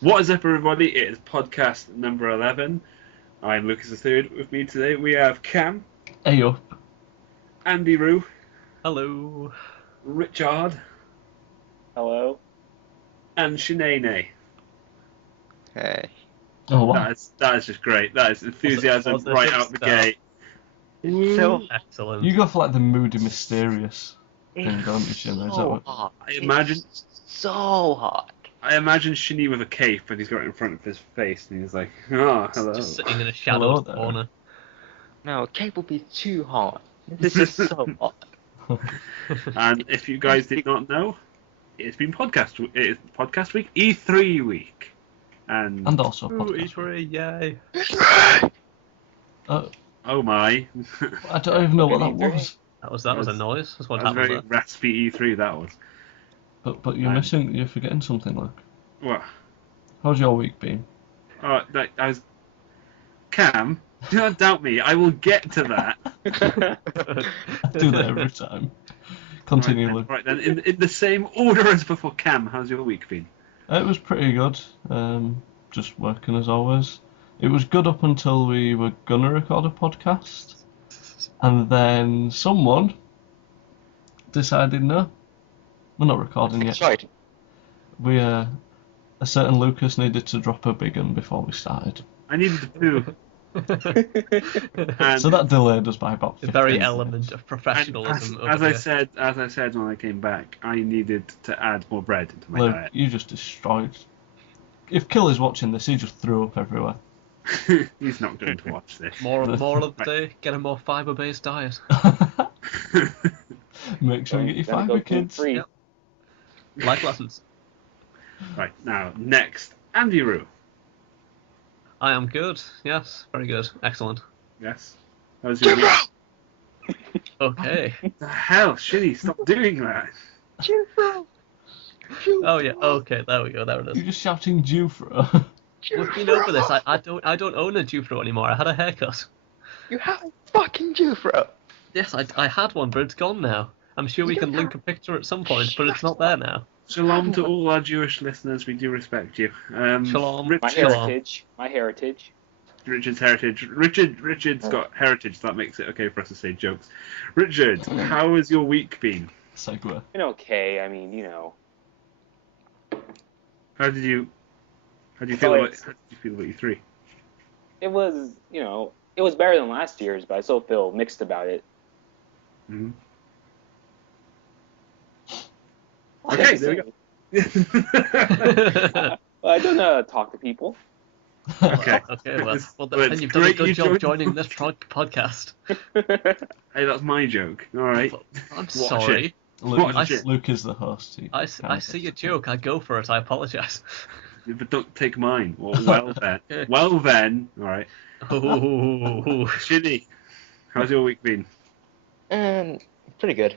What is up, everybody? It is podcast number 11. I'm Lucas III. With me today, we have Cam, Hey up. Andy Roo, Hello. Richard, Hello. and Shanae. Hey. Oh wow. That is just great. That is enthusiasm Was it right a out the start? gate. Excellent. You go for like the moody, mysterious thing, don't you, Shin? Is that what? hot. I imagine- It's so hot. I imagine Shinny with a cape, and he's got it in front of his face, and he's like, "Oh, hello." Just sitting in a shadow Hello of the there. corner. No, cake will be too hot. This is just so hot. And if you guys did not know, it's podcast week, E3 week, and And also Ooh, podcast. E3, yay. oh my, I don't even know what that was. That was a noise. That's what that was happened very there. raspy E3. That was. But you're you're forgetting something, like. What? How's your week been? I was. Cam, do not doubt me. I will get to that. I do that every time. Continue, Luke. Right then, in the same order as before. Cam, how's your week been? It was pretty good. Just working as always. It was good up until we were gonna record a podcast, and then someone decided no, we're not recording yet. That's right. We a certain Lucas needed to drop a big one before we started, I needed to poo. And, so that delayed us by about The 15 very minutes. element of and professionalism. as over I here. said when I came back, I needed to add more bread into my Luke, diet. you just destroyed. If Killer's watching this, he just threw up everywhere. He's not going to watch this. Moral of the day, get a more fibre-based diet. Make sure you get your Gotta fibre, go kids. gluten-free. Yep. Life lessons. Right now, next, Andy Roo. I am good. Yes, very good. Excellent. Yes. How's your week? Okay. The hell, Shitty, stop doing that. Oh yeah. Okay. There we go. There it You're is. just shouting Jufro. We've been over this. I don't own a Jufro anymore. I had a haircut. You have a fucking Jufro. Yes, I had one, but it's gone now. I'm sure we can link a picture at some point, but it's not there now. Shalom to all our Jewish listeners. We do respect you. Shalom. My Richard, heritage. My heritage. Richard's heritage. Richard's got heritage. So that makes it okay for us to say jokes. Richard, how has your week been? Segue. Been okay. I mean, you know. How did you feel Oh, about it's- how did you feel about E3? It was, you know, it was better than last year's, but I still feel mixed about it. Mm-hmm. What Okay, can I there we say? go. Well, I don't talk to people. Okay. Okay, well Well, then it's you've done a great good you job joined. joining this podcast. Hey, that's my joke. All right. I'm Watch sorry. Luke, What shit. Luke is the host. I see a joke. I go for it. I apologise. But don't take mine. Well then. Okay. Well then. All right. Ooh. Shinny, how's your week been? Pretty good.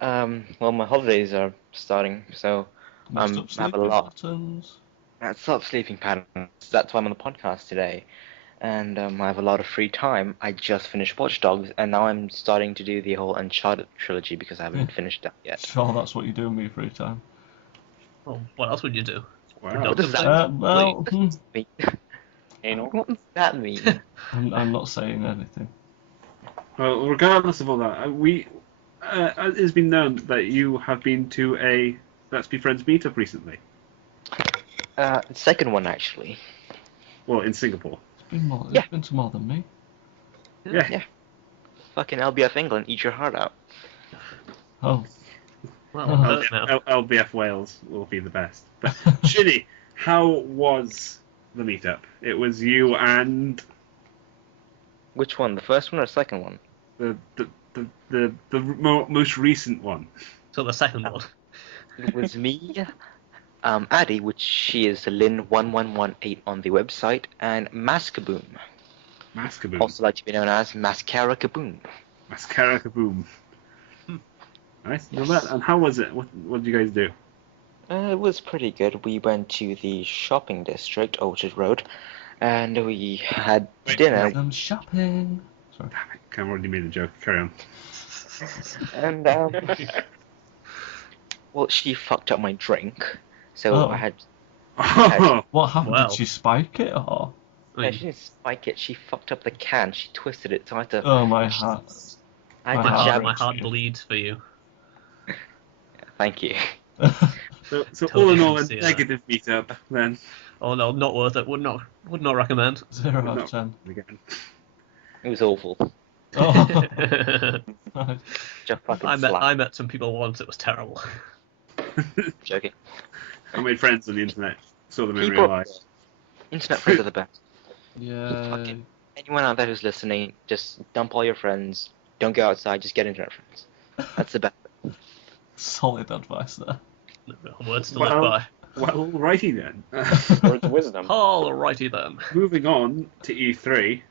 Well, my holidays are starting, so Messed have up a sleeping lot. patterns. That's up sleeping patterns. That's why I'm on the podcast today. And I have a lot of free time. I just finished Watch Dogs, and now I'm starting to do the whole Uncharted trilogy because I haven't finished that yet. Sure, that's what you do in your free time. Well, what else would you do? Wow. What does that Well, mean? Anal. What does that mean? I'm not saying anything. Well, regardless of all that, it's been known that you have been to a Let's Be Friends meetup recently. Second one, actually. Well, in Singapore. It's Yeah. been to more than me. Yeah. Fucking LBF England, eat your heart out. Oh, Well, I'm hurt now. LBF Wales will be the best. But Shinny, how was the meetup? It was you and Which one, the first one or the second one? the most recent one. So the second one. It was me, Addy, which she is Lynn1118 on the website, and Maskaboom, Mascaboom. also like to be known as Mascara Kaboom. Mascara Kaboom. Nice. Well, that- And how was it? What did you guys do? It was pretty good. We went to the shopping district, Orchard Road, and we had dinner. I'm shopping. Sorry. Damn it, Cam already made a joke. Carry on. And well, she fucked up my drink, so Oh. I had Oh, What happened? Well. Did she spike it or? I Yeah, mean, she didn't spike it. She fucked up the can. She twisted it, so I had to. Oh, my heart. I had my to heart jab. my breaks heart you. bleeds for you. Thank you. so all Totally in all, a sincere. negative meetup then. Oh no, not worth it. Would not recommend. 0 out No. of 10. Again. It was awful. Oh, nice. Just fucking I slap. met some people once. It was terrible. Joking. I made friends on the internet. Saw them in People, real life. internet friends are the best. Yeah. Fucking anyone out there who's listening, just dump all your friends. Don't go outside. Just get internet friends. That's the best. Solid advice there. Words to Well- live by. Well, righty then. Words of wisdom. Alrighty then. Moving on to E3.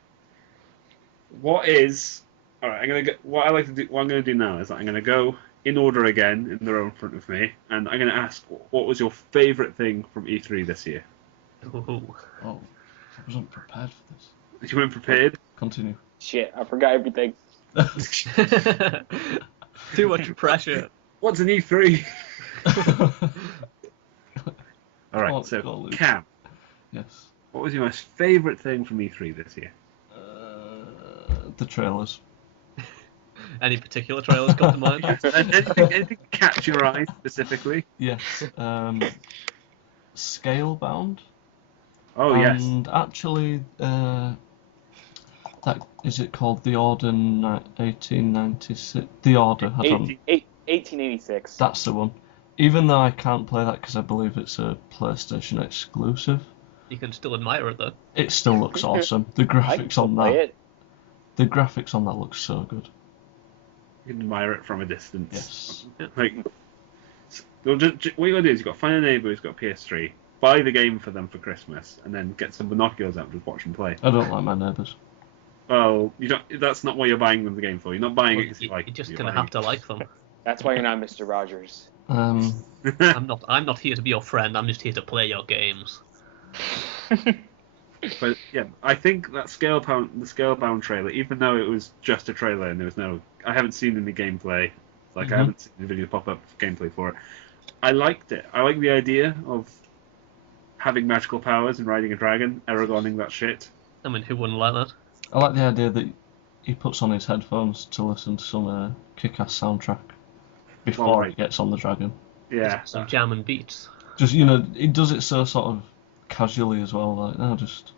What is? All right, I'm gonna get. What I like to do. What I'm gonna do now is I'm gonna go in order again in the row in front of me, and I'm gonna ask what was your favourite thing from E3 this year? Ooh. Oh, I wasn't prepared for this. You weren't prepared. Continue. Shit, I forgot everything. Too much pressure. What's an E3? All right, Oh, so golly. Cam, Yes. what was your most favourite thing from E3 this year? The trailers. Any particular trailers come to mind? And anything catch your eye specifically? Yes. Scalebound. Oh yes. And actually, that is it called The Order 1896? The Order. I don't. 1886. That's the one. Even though I can't play that because I believe it's a PlayStation exclusive, You can still admire it though. it still looks awesome. The I can graphics still on play that. it. The graphics on that look so good. You can admire it from a distance. Yes. Like, what you gotta do is you got to find a neighbour who's got a PS3, buy the game for them for Christmas, and then get some binoculars out and just watch them play. I don't like my neighbours. Well, you don't. That's not what you're buying them the game for. You're not buying it because you like. You're just you're gonna buying have to like them. That's why you're not Mr. Rogers. Um, it. I'm not here to be your friend. I'm just here to play your games. But yeah, I think that the Scalebound trailer, even though it was just a trailer and there was no, I haven't seen any gameplay. Like I Mhm. haven't seen the video pop up gameplay for it. I liked it. I like the idea of having magical powers and riding a dragon, Aragoning that shit. I mean, who wouldn't like that? I like the idea that he puts on his headphones to listen to some kick-ass soundtrack before right. he gets on the dragon. Yeah. Some jam and beats. Just he does it so sort of casually as well, like just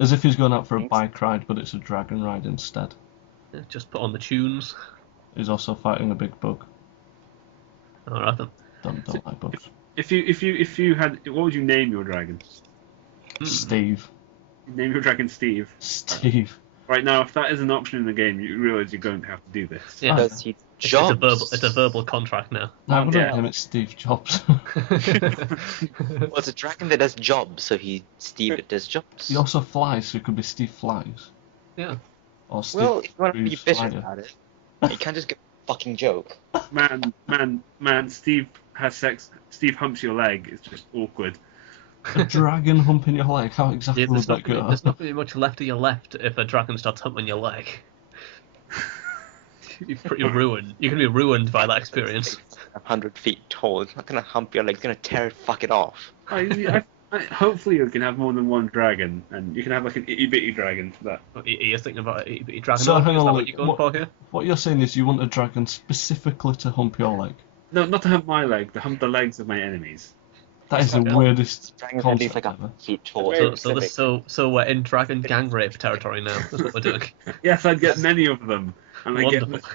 as if he's going out for a bike ride, but it's a dragon ride instead. Yeah, just put on the tunes. He's also fighting a big bug. Alright then. Don't like bugs. If you had, what would you name your dragon? Steve. Name your dragon Steve. Steve. Right now, if that is an option in the game, you realise you're going to have to do this. Yeah. Does he It's a jobs? it's a verbal contract now. No, I wouldn't Yeah. name it Steve Jobs. Well, it's a dragon that does jobs, so Steve does jobs. He also flies, so it could be Steve Flies. Yeah. Or Steve Well, if you want to be Cruise bitter Flyer. about it, you can't just go fucking joke. Man, Steve has sex. Steve humps your leg. It's just awkward. A dragon humping your leg, how exactly Yeah, would there's, that not, go? there's not going to be much left of your left if a dragon starts humping your leg. You're pretty ruined. You're going to be ruined by that experience. 100 feet tall. It's not gonna hump your leg. It's gonna tear it fuck it off. Hopefully you can have more than one dragon, and you can have like an itty bitty dragon. That You're thinking about a dragon. So, Is hang that on, what Luke, you're going for here? What you're saying is you want a dragon specifically to hump your leg. no, not to hump my leg, to hump the legs of my enemies. That is the Okay. weirdest Dragon's at least concept like ever. 100 feet tall. Very So we're in dragon gang rape territory now. That's what we're doing. Yes, I'd get many of them, and I get. Wonderful.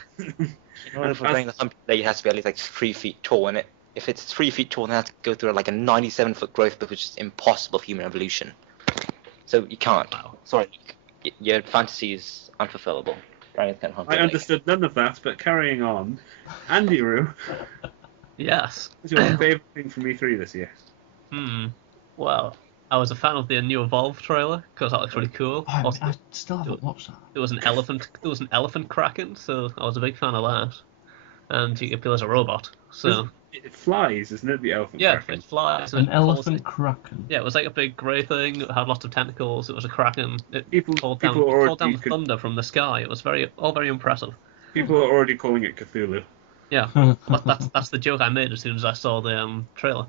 In order for dragon to hump your leg, it has to be at least like 3 feet tall, and if it's 3 feet tall, then it has to go through like a 97-foot growth, which is impossible for human evolution. So you can't. Wow. Sorry, your fantasy is unfulfillable. Dragons can't hump I your leg. understood none of that, but carrying on, Andy Roo, Yes. what's your favourite thing from E3 this year? Well, I was a fan of the new Evolve trailer because that looks really cool. Oh, Also, I still haven't watched that. there was an elephant kraken, so I was a big fan of that. And you can play as a robot. So It flies, isn't it? The elephant. yeah, kraken? it flies. An and it falls- elephant kraken. Yeah, it was like a big grey thing. It had lots of tentacles. It was a kraken. It People called down, are called down already thunder from the sky. It was very impressive. people are already calling it Cthulhu. Yeah, that's the joke I made as soon as I saw the trailer.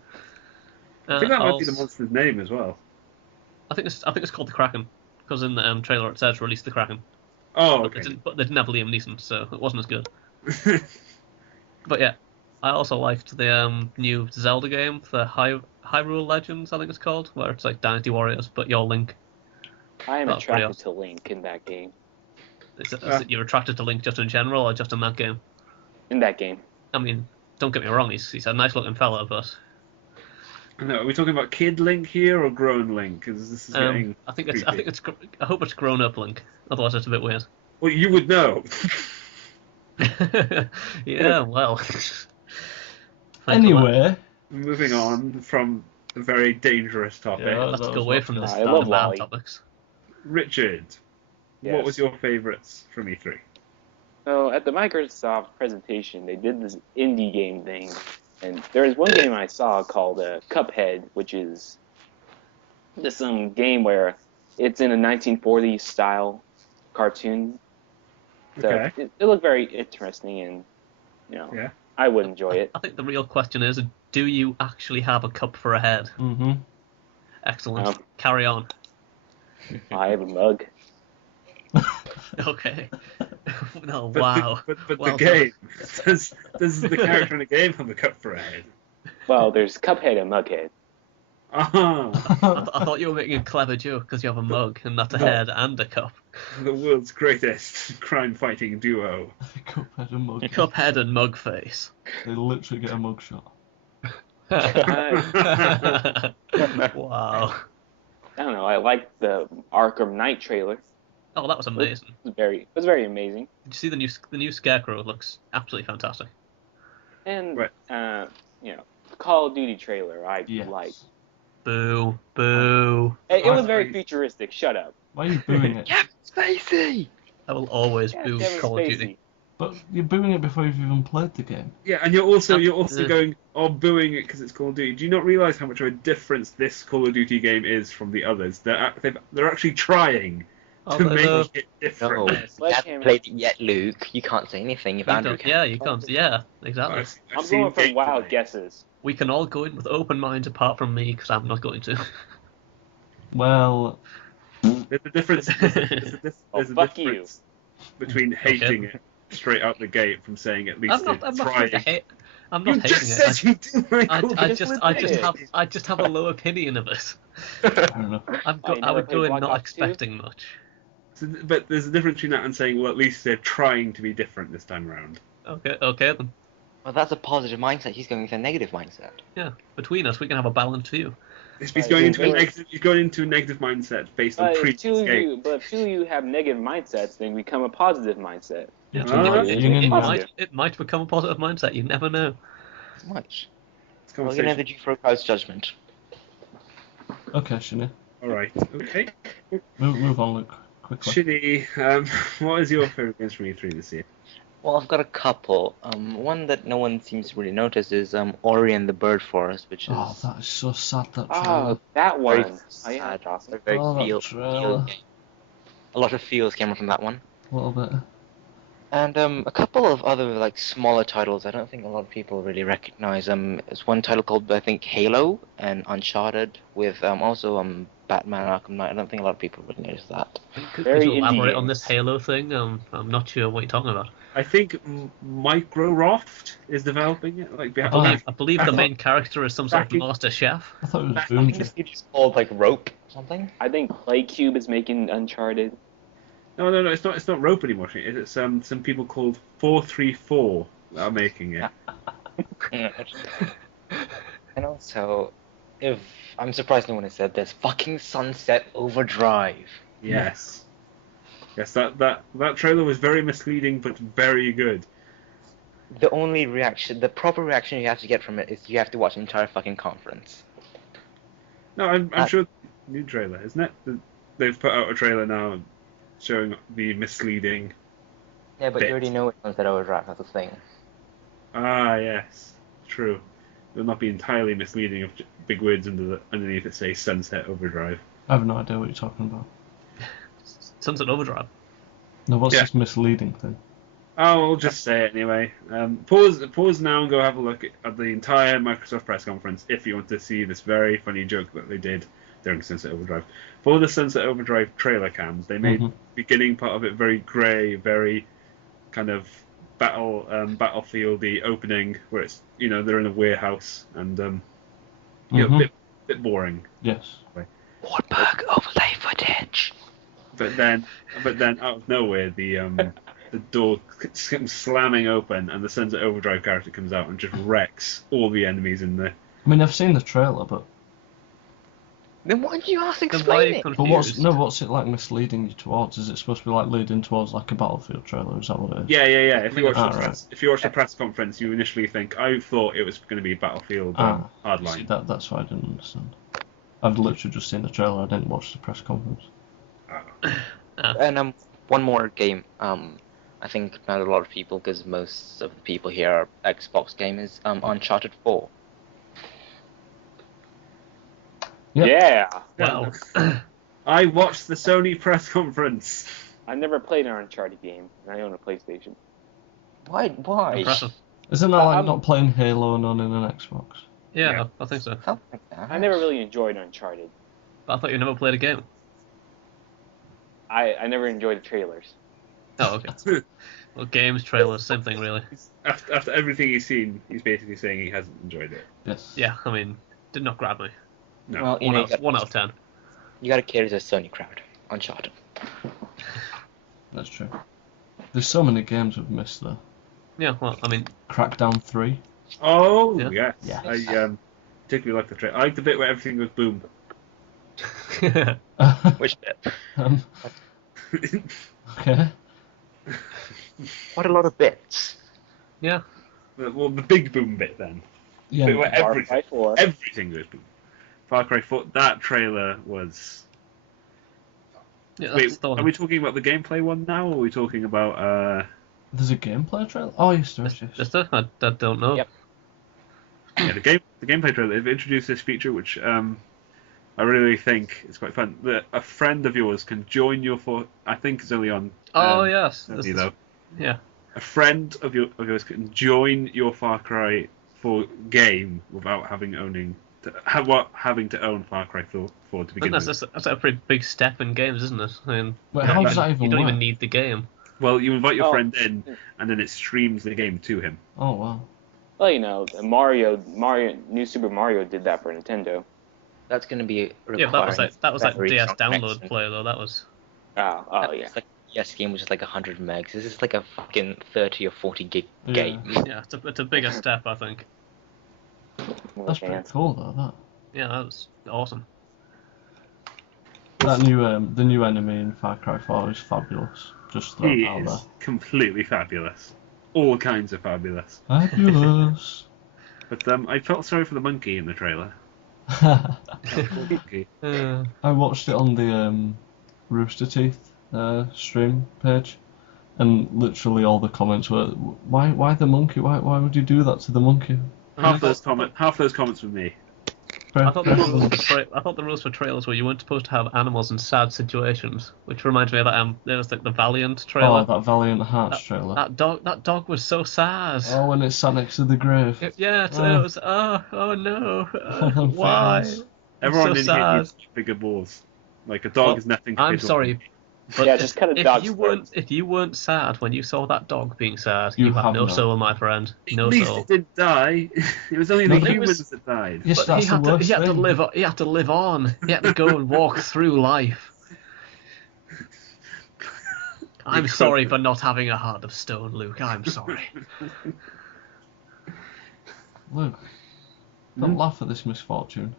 I think that might be the Also- monster's name as well. I think it's called the Kraken because in the trailer it says release the Kraken. Oh, But okay. they didn't have Liam Neeson, so it wasn't as good. But yeah, I also liked the new Zelda game, the Hyrule Legends, I think it's called, where it's like Dynasty Warriors, but you're Link. I am Oh, pretty attracted to Link in that game. Is it you're attracted to Link just in general or just in that game? In that game. I mean, don't get me wrong, he's a nice looking fella, but No, are we talking about Kid Link here or grown Link? Because this is getting. I hope it's grown up Link. Otherwise, it's a bit weird. Well, you would know. Yeah, well. Thanks a lot. Anyway, Moving on from a very dangerous topic. Yeah. Let's that go was away what from this I love bad Wally. topics. Richard, what Yes. was your favourites from E3? So at the Microsoft presentation, they did this indie game thing, and there was one game I saw called Cuphead, which is just some game where it's in a 1940s style cartoon. So Okay. it looked very interesting, and Yeah. I would enjoy it. I think the real question is, do you actually have a cup for a head? mm-hmm. Excellent. Carry on. I have a mug. Okay. No, But wow. but Well the game. Does the character in the game have a cup for a head? Well, there's Cuphead and Mughead. Ah, I thought you were making a clever joke because you have a mug and that's a No. head and a cup. the world's greatest crime-fighting duo. Cuphead and mug. Cuphead and mug face. They literally get a mugshot. Wow. I don't know. I liked the Arkham Knight trailer. Oh, that was amazing. It was very amazing. Did you see the new Scarecrow? It looks absolutely fantastic. And Right. Call of Duty trailer I Yes. like. Boo, boo. It was I- very futuristic. Shut up. Why are you booing it? Kevin Spacey! I will always Yeah, boo Kevin Call of Spacey. Duty. But you're booing it before you've even played the game. Yeah, and you're also Uh, going, booing it because it's Call of Duty. Do you not realise how much of a difference this Call of Duty game is from the others? They're actually trying to Although, make it No, different. you haven't Sledgehammer. played it yet, Luke. You can't say anything if you Andrew can't- can. yeah, you can't. Yeah, exactly. I've I'm seen going for gameplay. wild guesses. We can all go in with open minds apart from me because I'm not going to. Well, There's a difference. There's a fuck you. difference between hating it straight out the gate from saying at least I'm not trying to trying. hate. I'm You not hating just it. said you do, Michael. I just have a low opinion of it. fair enough. Oh, you I never would go played in Black not Ops 2? expecting much. But there's a difference between that and saying, well, at least they're trying to be different this time around. Okay then. Well, that's a positive mindset. He's going with a negative mindset. Yeah, between us we can have a balanced view. He's Right, going you into a really- negative. He's going into a negative mindset based on But if previous two of games. you have negative mindsets, then become a positive mindset. Yeah, Ah, it, yin and yang. it might become a positive mindset. You never know. Much. This Well, you conversation. never due for a crowd's judgment. Okay, Shinny. All right. Okay. Move on, Luke, quickly. Shitty. What is your favorite games from E3 this year? Well, I've got a couple. One that no one seems to really notice is Ori and the Bird Forest, which is Oh, that is so sad, that trailer. Oh, that very one. Oh, yeah, sad. that's awesome. A very Oh, that feel trailer. game. A lot of feels came from that one. A little bit. And a couple of other like smaller titles I don't think a lot of people really recognize. There's one title called I think Halo and Uncharted with also Batman Arkham Knight. I don't think a lot of people would notice that. Could Very you indie elaborate on games. this Halo thing? I'm not sure what you're talking about. I think Microsoft is developing it. Like, Oh, I believe the main character is some sort of Backing- master chef. I thought it was I I think the Bungie. studio's called like Rope or something. I think PlayCube is making Uncharted. no, it's not. It's not Rope anymore. It's some people called 434 that are making it. And also, if I'm surprised no one has said this, fucking Sunset Overdrive. Yes. Yes, that trailer was very misleading, but very good. The proper reaction you have to get from it is you have to watch the entire fucking conference. No, I'm sure new trailer, isn't it? They've put out a trailer now showing the misleading. Yeah, but Bit. you already know it's Sunset Overdrive, that's the thing. Ah, yes, true. It will not be entirely misleading if big words underneath it say Sunset Overdrive. I have no idea what you're talking about. Sunset Overdrive. No, what's Yeah. this misleading thing? I'll just say it anyway. Pause now and go have a look at the entire Microsoft press conference if you want to see this very funny joke that they did during Sunset Overdrive. For the Sunset Overdrive trailer cams, they made the beginning part of it very grey, very kind of battlefieldy opening where it's they're in a warehouse and a bit boring. Yes. Wartburg overlay footage. But then out of nowhere the door comes slamming open and the Sunset Overdrive character comes out and just wrecks all the enemies in there. I mean, I've seen the trailer, but Then why did you ask to Then why are you explain it? confused? what's it like misleading you towards? Is it supposed to be like leading towards like a Battlefield trailer? Is that what it is? Yeah. If you watch Right. if you watch the press conference, you initially think I thought it was going to be Battlefield See, Hardline. that's what I didn't understand. I've literally just seen the trailer. I didn't watch the press conference. And one more game. I think not a lot of people, because most of the people here are Xbox gamers. Uncharted 4. Yep. Yeah. Wow. I watched the Sony press conference. I never played an Uncharted game, and I own a PlayStation. Why? Impressive. Isn't that like I'm- not playing Halo and on in an Xbox? Yeah, Yeah. I think so. Something like that. I never really enjoyed Uncharted. But I thought you never played a game. I never enjoyed the trailers. Oh, okay. Well, games, trailers, same thing, really. After everything he's seen, he's basically saying he hasn't enjoyed it. Yes. Yeah, I mean, did not grab me. No. Well, One out of 10. You gotta cater to the Sony crowd. Uncharted. That's true. There's so many games we've missed though. Yeah, well, I mean, Crackdown 3. Oh Yeah. yes. Yes. I particularly like the trailer. I like the bit where everything goes boom. Which bit? Okay. What a lot of bits. yeah. Well, the big boom bit then. Yeah. Bit where Far Cry 4. everything goes boom. Far Cry 4. That trailer was. Yeah, Wait, that's the are one. we talking about the gameplay one now, or are we talking about? There's a gameplay trailer. Oh yes, there is. Yes. Is there? I don't know. Yep. Yeah, the gameplay trailer. They've introduced this feature which I really think is quite fun. A friend of yours can join your I think it's only on. Oh, yes. Sony, This is- though. Yeah. A friend of yours can join your Far Cry 4 game without having to own Far Cry 4 to I think begin with. that's a pretty big step in games, isn't it? I mean, Wait, how does that you even don't work? even need the game. Well, you invite your Oh. friend in, and then it streams the game to him. Oh wow. Well, New Super Mario did that for Nintendo. That's gonna be Yeah, but that was like very DS strong download connection. player though. That was. Oh yeah. It's like yes, game was just like 100 megs. This is like a fucking 30 or 40 gig Yeah. game. Yeah, it's a bigger step, I think. That's pretty cool though. That. Yeah, that was awesome. That new the new enemy in Far Cry 4 is fabulous. Just throw He it out is completely fabulous. All kinds of fabulous. there. Fabulous. But I felt sorry for the monkey in the trailer. Monkey. I watched it on the Rooster Teeth stream page, and literally all the comments were, "Why the monkey? Why would you do that to the monkey?" Half those comments were me. I thought the rules for trailers were you weren't supposed to have animals in sad situations, which reminds me of that there was like the Valiant trailer. Oh, that Valiant Hearts trailer. That dog was so sad. Oh, when it sat next to the grave. It was oh no, Oh, why? fails. Everyone so in here sad. needs bigger balls. Like a dog Well, is nothing. I'm to sorry, but Yeah, just cut a if dog's you throat. weren't sad when you saw that dog being sad, You you have have no not. soul, my friend. At No least soul. it didn't die. It was only No, the it humans was- that died. Yes, But that's he had the worst to thing. live. He had to live on. He had to go and walk through life. I'm Because- sorry for not having a heart of stone, Luke. I'm sorry. Luke, don't laugh at this misfortune.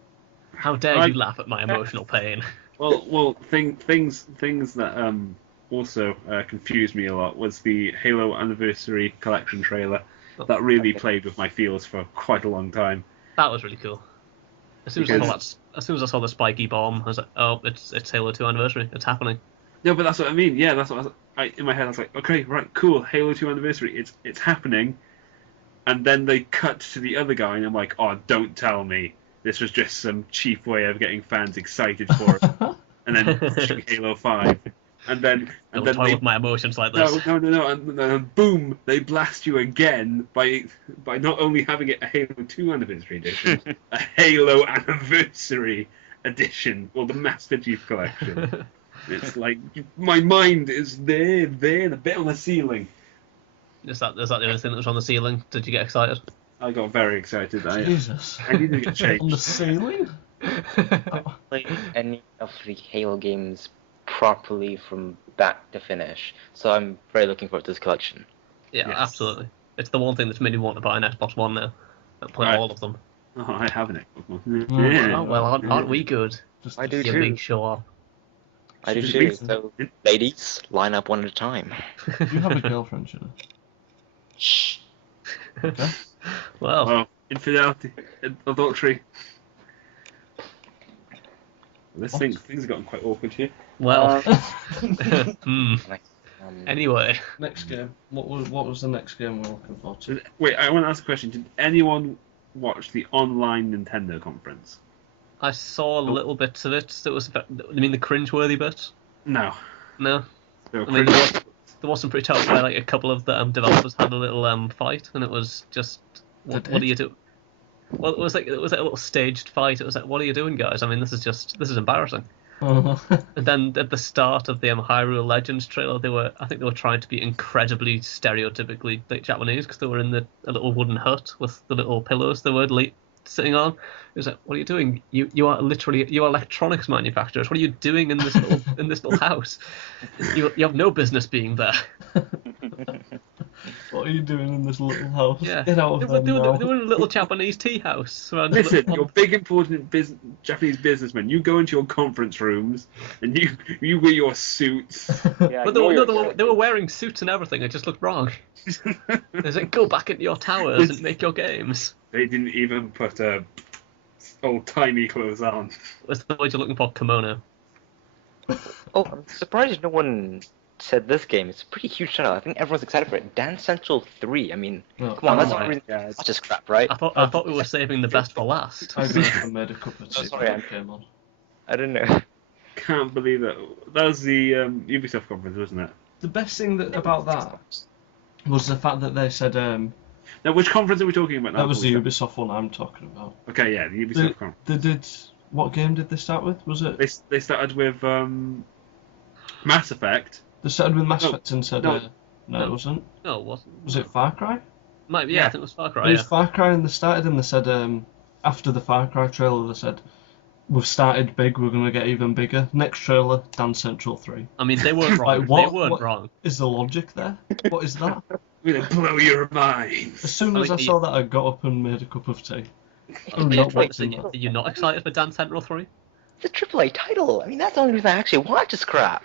How dare I- you laugh at my emotional pain? Well, things that also confused me a lot was the Halo Anniversary Collection trailer. That really played with my feels for quite a long time. That was really cool. As soon as I saw the spiky bomb, I was like, oh, it's Halo 2 Anniversary. It's happening. No, but that's what I mean. Yeah, that's what in my head. I was like, okay, right, cool. Halo 2 Anniversary. It's happening. And then they cut to the other guy, and I'm like, oh, don't tell me this was just some cheap way of getting fans excited for it. And then Halo 5, and then Don't then toy they with my emotions like this. no, and then boom, they blast you again by not only having it a Halo 2 Anniversary Edition, a Halo Anniversary Edition, or the Master Chief Collection. It's like my mind is there, the bit on the ceiling. Is that the only thing that was on the ceiling? Did you get excited? I got very excited. Jesus. I need to get changed. On the ceiling? Played any of the Halo games properly from back to finish, so I'm very looking forward to this collection. Yeah, Yes. absolutely. It's the one thing that's made me want to buy an Xbox One now and play Right. all of them. Oh, I have an Xbox One. Oh, Yeah. Oh well, aren't we good? Just I do You too. big show off. I do Should too. we- So, ladies, line up one at a time. You have a girlfriend, should Shh. Okay. Well, Oh, infidelity, adultery. Things have gotten quite awkward here. well. Uh, Hmm. Anyway, Next game. What was the next game we're looking forward to? Wait, I want to ask a question. Did anyone watch the online Nintendo conference? I saw little bits of it. That was, I mean, the cringe-worthy bits. No. No, They were I mean, cringe- there was some pretty tough where like a couple of the developers had a little fight, and it was just, what Did do you do? Well, it was like a little staged fight. It was like, what are you doing, guys? I mean, this is embarrassing. Oh. And then at the start of the Hyrule Legends trailer, I think they were trying to be incredibly stereotypically like Japanese because they were in a little wooden hut with the little pillows they were sitting on. It was like, what are you doing? You are electronics manufacturers. What are you doing in this little house? You have no business being there. What are you doing in this little house? Yeah, Get out of they there were now. they were in a little Japanese tea house. Around Listen, little- you're big, important Japanese businessmen. You go into your conference rooms and you wear your suits. Yeah, But they were wearing suits and everything. It just looked wrong. It's like, go back into your towers and make your games. They didn't even put old-timey clothes on. What's the word you're looking for? Kimono. Oh, I'm surprised no one said this game. It's a pretty huge title. I think everyone's excited for it. Dance Central 3. I mean, No, come on, that's Oh not my really God. such a crap, right? I thought we were saving the best for last. I made a cup of tea sorry, when it came on. I don't know. Can't believe that. That was the Ubisoft conference, wasn't it? The best thing about that was the fact that they said Now, which conference are we talking about now? that was the Ubisoft one I'm talking about. Okay, yeah, the Ubisoft conference. They did. What game did they start with? Was it? They started with Mass Effect. They started with Mass No, Effect and said, no. no, it wasn't. No, it wasn't. Was it Far Cry? Might be, yeah, Yeah. I think it was Far Cry. It was Yeah. Far Cry, and they started and they said, after the Far Cry trailer, they said, we've started big, we're going to get even bigger. Next trailer, Dance Central 3. I mean, they weren't wrong. Like, what- They weren't what- wrong. Is the logic there? What is that? We're gonna blow your minds. As soon I as mean, I saw that, I got up and made a cup of tea. Are I'm you, not are watching that. you not excited for Dance Central 3? It's a AAA title. I mean, that's the only reason I actually watch this crap.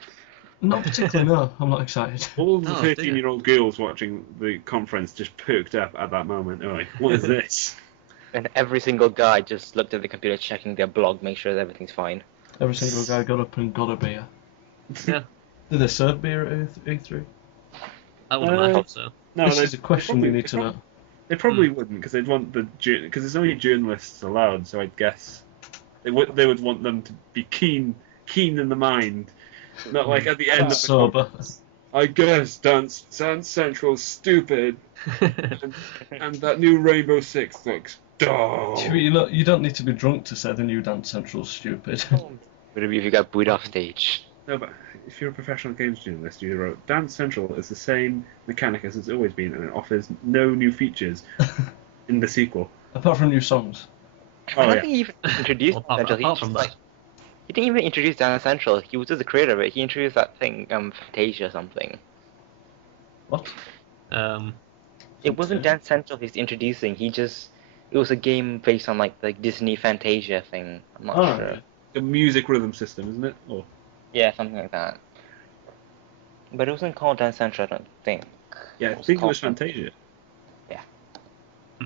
Not particularly, no. I'm not excited. All the Oh, dear. 13-year-old girls watching the conference just perked up at that moment. They're like, what is this? And every single guy just looked at the computer, checking their blog, make sure that everything's fine. Every single guy got up and got a beer. Yeah, Did they serve beer at E3? I would Uh, imagine so. No, This they, is a question we need to know. they probably wouldn't, because they'd want because there's only journalists allowed. So I'd guess they would want them to be keen in the mind, not like at the end of the Sober. conference. I guess Dance Central's stupid, and that new Rainbow Six looks dull. You don't need to be drunk to say the new Dance Central's stupid. Would it be if you got booed off stage? No, but if you're a professional games journalist, you wrote Dance Central is the same mechanic as it's always been, and it offers no new features in the sequel. Apart from new songs. Oh I don't yeah, think he even introduced Well, apart, Central. He, apart just, from like, that, he didn't even introduce Dance Central. He was just the creator of it. He introduced that thing, Fantasia or something. What? It wasn't Dance Central he's introducing. It was a game based on like the Disney Fantasia thing. I'm not Oh, sure. right. the music rhythm system, isn't it? Or Yeah, something like that. But it wasn't called Dance Central, I don't think. yeah, I It was think it was called Fantasia.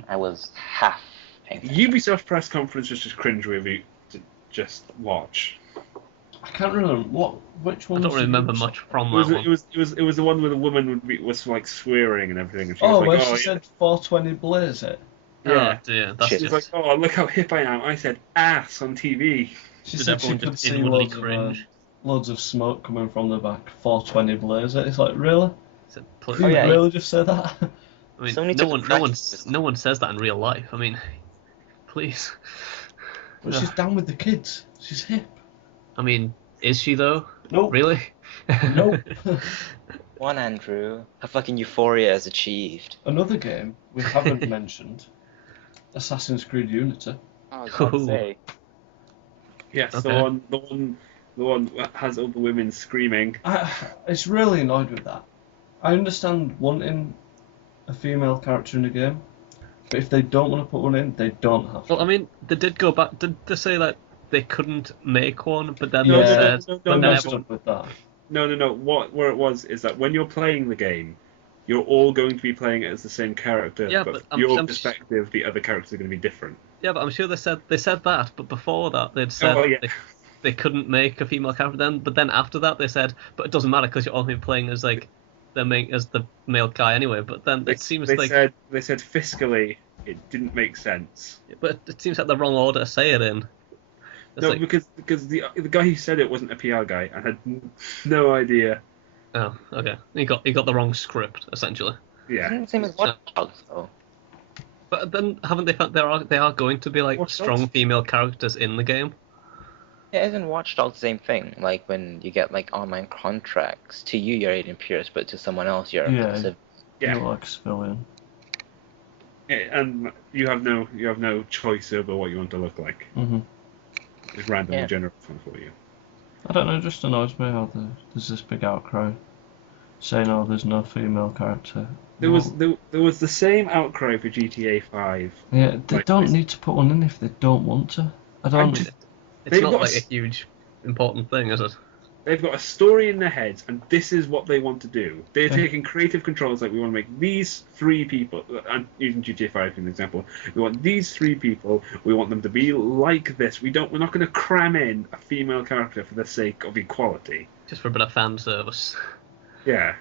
I was half paying attention. Ubisoft press conference was just cringeworthy to just watch. I can't remember which I one. don't was the remember Ubisoft? much from It was, that one. it was the one where the woman was like swearing and everything, and she Oh, was where like, she oh yeah. said 420 blaze it. Yeah. Oh dear, that's Shit. She's just... like, oh look how hip I am. I said ass on TV. She Did said she everyone could just see inwardly loads of cringe? loads of smoke coming from the back, 420 blazer. It's like, really? So, Did you yeah, really just say that? I mean, Sony no took a one, crack at this. no one says that in real life. I mean, please. But she's down with the kids. She's hip. I mean, is she though? Nope. Really? Nope. One, Andrew. Her fucking euphoria is achieved. Another game we haven't mentioned, Assassin's Creed Unity. I was about to Ooh. say. Yes, Okay. the one that has all the women screaming. It's really annoyed with that. I understand wanting a female character in a game, but if they don't want to put one in, they don't have to. Well, I mean, they did go back. Did they say that they couldn't make one, but then Yeah, they said, no, but They then messed everyone, up with that. No. Where it was is that when you're playing the game, you're all going to be playing it as the same character, Yeah, but but from your I'm perspective, the other characters are going to be different. yeah, but I'm sure they said that, but before that they'd said Oh, yeah. they couldn't make a female character then, but then after that they said, but it doesn't matter because you're only playing as like the male guy anyway. But then it seems they like, said fiscally it didn't make sense. but it seems like the wrong order to say it in. It's No, like, because the guy who said it wasn't a PR guy and had no idea. oh, okay, he got the wrong script essentially. Yeah. Isn't it the same as Watch Dogs, though? But then haven't they found they are going to be like Watch Dogs? strong female characters in the game? Yeah, isn't Watch Dogs the same thing? Like when you get like online contracts, to you you're Aiden Pierce, but to someone else you're Yeah. a passive. Yeah. You're like a civilian. And you have no choice over what you want to look like. hmm It's randomly Yeah. generated for you. I don't know, it just annoys me how there's this big outcry saying, oh, there's no female character. There was Well, there was the same outcry for GTA 5. yeah, they Like don't this. need to put one in if they don't want to. I don't. just- It's They've not got like a s- huge important thing, is it? They've got a story in their heads, and this is what they want to do. They're Yeah. taking creative controls. Like, we want to make these three people. I'm using GTA 5 as an example. We want these three people. We want them to be like this. We're not going to cram in a female character for the sake of equality. Just for a bit of fan service. Yeah.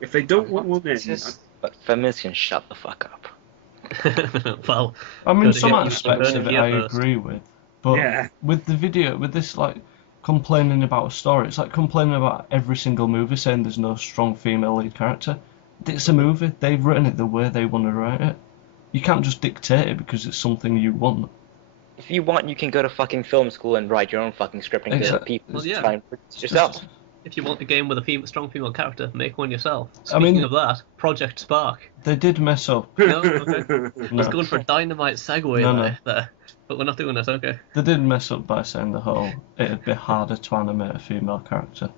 If they don't want one in, It's just- But feminists can shut the fuck up. Well, I mean, Heard it some here- aspects heard it of it here I first. agree with, but Yeah. with the video, with this like complaining about a story, it's like complaining about every single movie saying there's no strong female lead character. It's a movie; they've written it the way they want to write it. You can't just dictate it because it's something you want. If you want, you can go to fucking film school and write your own fucking script and get Exact- people Well, to yeah. try and produce yourself. if you want a game with a strong female character, make one yourself. I mean- Speaking of that, Project Spark. They did mess up. No, okay. I No. was going for a dynamite segue No. there, but we're not doing it. Okay. They did mess up by saying the whole it'd be harder to animate a female character.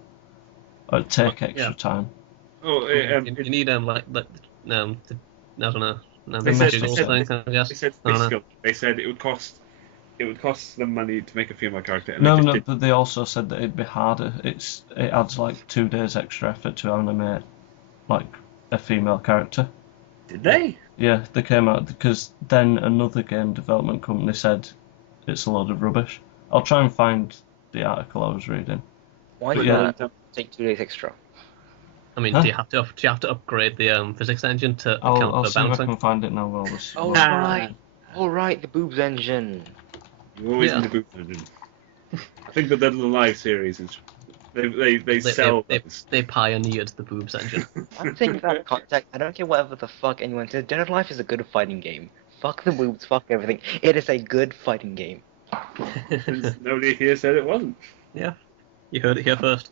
Or it'd take extra Yeah. time. Oh, You need I don't know, They said- digital they said- thing, I guess. They said I don't know. fiscal. They said it would cost them money to make a female character. And No, they just no, didn't. but they also said that it'd be harder. It adds like 2 days extra effort to animate like a female character. Did they? Yeah, they came out because then another game development company said it's a load of rubbish. I'll try and find the article I was reading. Why But did yeah. that take 2 days extra? I mean, Huh? do you have to upgrade the physics engine to I'll account for see if I bouncing? can find it now while this. Oh, Ah. right. All right, the boobs engine. You always Yeah. in the boot engine. I think the Dead or Alive series is they sell those. They pioneered the boobs engine. I'm taking that context. I don't care whatever the fuck anyone says. Dead or Alive is a good fighting game. Fuck the boobs, fuck everything. It is a good fighting game. Since nobody here said it wasn't. Yeah, you heard it here first.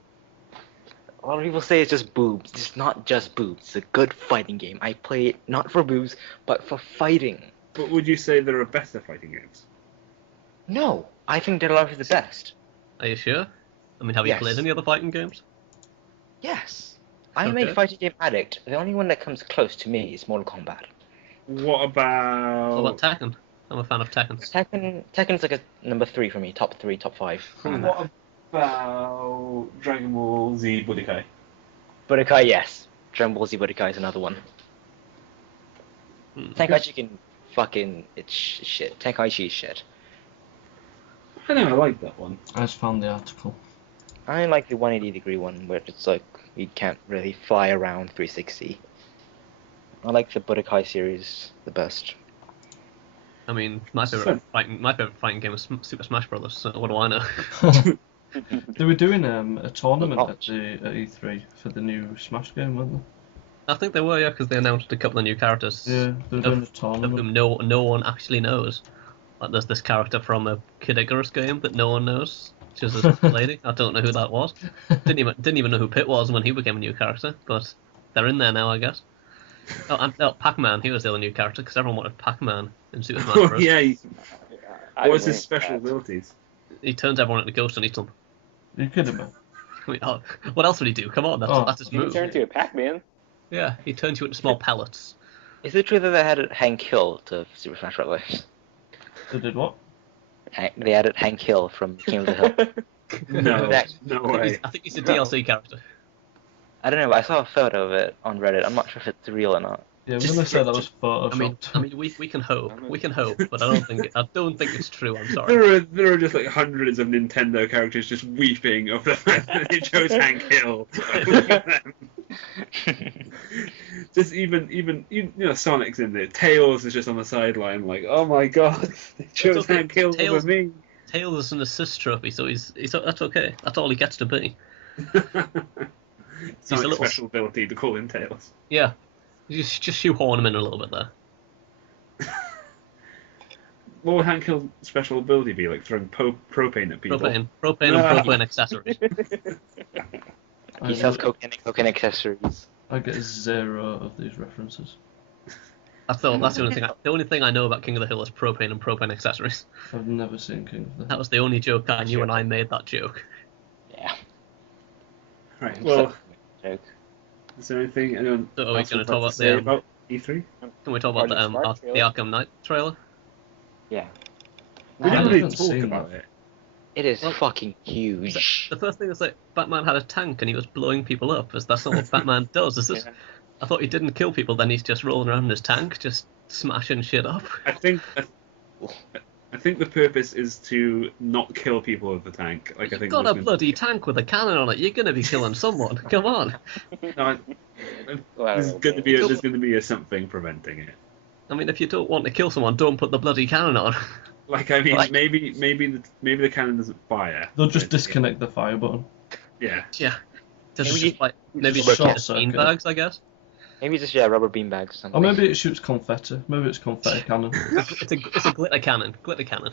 A lot of people say it's just boobs. It's not just boobs. It's a good fighting game. I play it not for boobs, but for fighting. But would you say there are better fighting games? No, I think Dead or Alive is the best. Are you sure? I mean, have you Yes. played any other fighting games? Yes. I'm a Okay. fighting game addict. The only one that comes close to me is Mortal Kombat. What What about? about Tekken? I'm a fan of Tekken. Tekken's like a number 3 for me. Top 3, top 5. What about Dragon Ball Z Budokai? Budokai, yes. Dragon Ball Z Budokai is another one. Hmm. Tenkaichi can fucking... It's shit. Tenkaichi is shit. I know, I like that one. I just found the article. I like the 180-degree one, where it's like, you can't really fly around 360. I like the Budokai series the best. I mean, my favorite fighting game is Super Smash Brothers. So what do I know? They were doing a tournament at E3 for the new Smash game, weren't I think they were, yeah, because they announced a couple of new characters. they? Yeah, they were doing a Of tournament. whom no one actually knows. Like, there's this character from a Kid Icarus game that no one knows. She was this lady. I don't know who that was. Didn't even know who Pit was when he became a new character, but they're in there now, I guess. Oh, and Pac-Man. He was the other new character because everyone wanted Pac-Man in Super Smash Oh, Bros. yeah. I What's his linked special that. abilities? He turns everyone into ghosts and eats them. Are you kidding me? I mean, what else would he do? Come on, that's his He can move. turn to a Pac-Man. Yeah, he turns you into small pellets. Is it true that they added Hank Hill to Super Smash Bros? They did what? They added Hank Hill from King of the Hill. No, That- no way. I think he's a DLC character. I don't know, but I saw a photo of it on Reddit. I'm not sure if it's real or not. Yeah, I'm Just- gonna say that was photoshopped. I mean, we can hope, but I don't think it's true. I'm sorry. There are just like hundreds of Nintendo characters just weeping over the fact that they chose Hank Hill. Just even Sonic's in there. Tails is just on the sideline, like, oh my god, they chose okay. Hank Hill Tails- over me. Tails is an assist trophy, so he's that's okay. That's all he gets to be. It's not a a little- special ability to call him Tails. Yeah, you just shoehorn him in a little bit there. What would Hank Hill's special ability be? Like throwing propane at people? Propane and Ah. propane accessories. I He sells get- cocaine and cocaine accessories. I get 0 of these references. That's the only thing. The only thing I know about King of the Hill is propane and propane accessories. I've never seen King of the That Hill. was the only joke I knew, and I made that joke. Yeah. Right. Well, Joke. is there anything anyone So are we else gonna would talk like about to say the, about E3? Can we talk about Project Spark the trailer? Arkham Knight trailer? Yeah. We I didn't really haven't talk seen about that. it. It is Well, fucking huge. The first thing is like Batman had a tank and he was blowing people up. That's not what Batman does. Is it? Yeah. I thought he didn't kill people. Then he's just rolling around in his tank, just smashing shit up. I think the purpose is to not kill people with the tank. Like I You've think got a there's gonna- bloody tank with a cannon on it. You're gonna be killing someone. Come on. No, there's going to be a something preventing it. I mean, if you don't want to kill someone, don't put the bloody cannon on. Like I mean, Like- maybe the cannon doesn't fire. They'll just But- disconnect the fire button. Yeah. Yeah. Just, Maybe- just like maybe just short just circuit. beanbags, I guess. Maybe just rubber beanbags or something. Or maybe it shoots confetti. Maybe it's confetti cannon. It's a glitter cannon. Glitter cannon.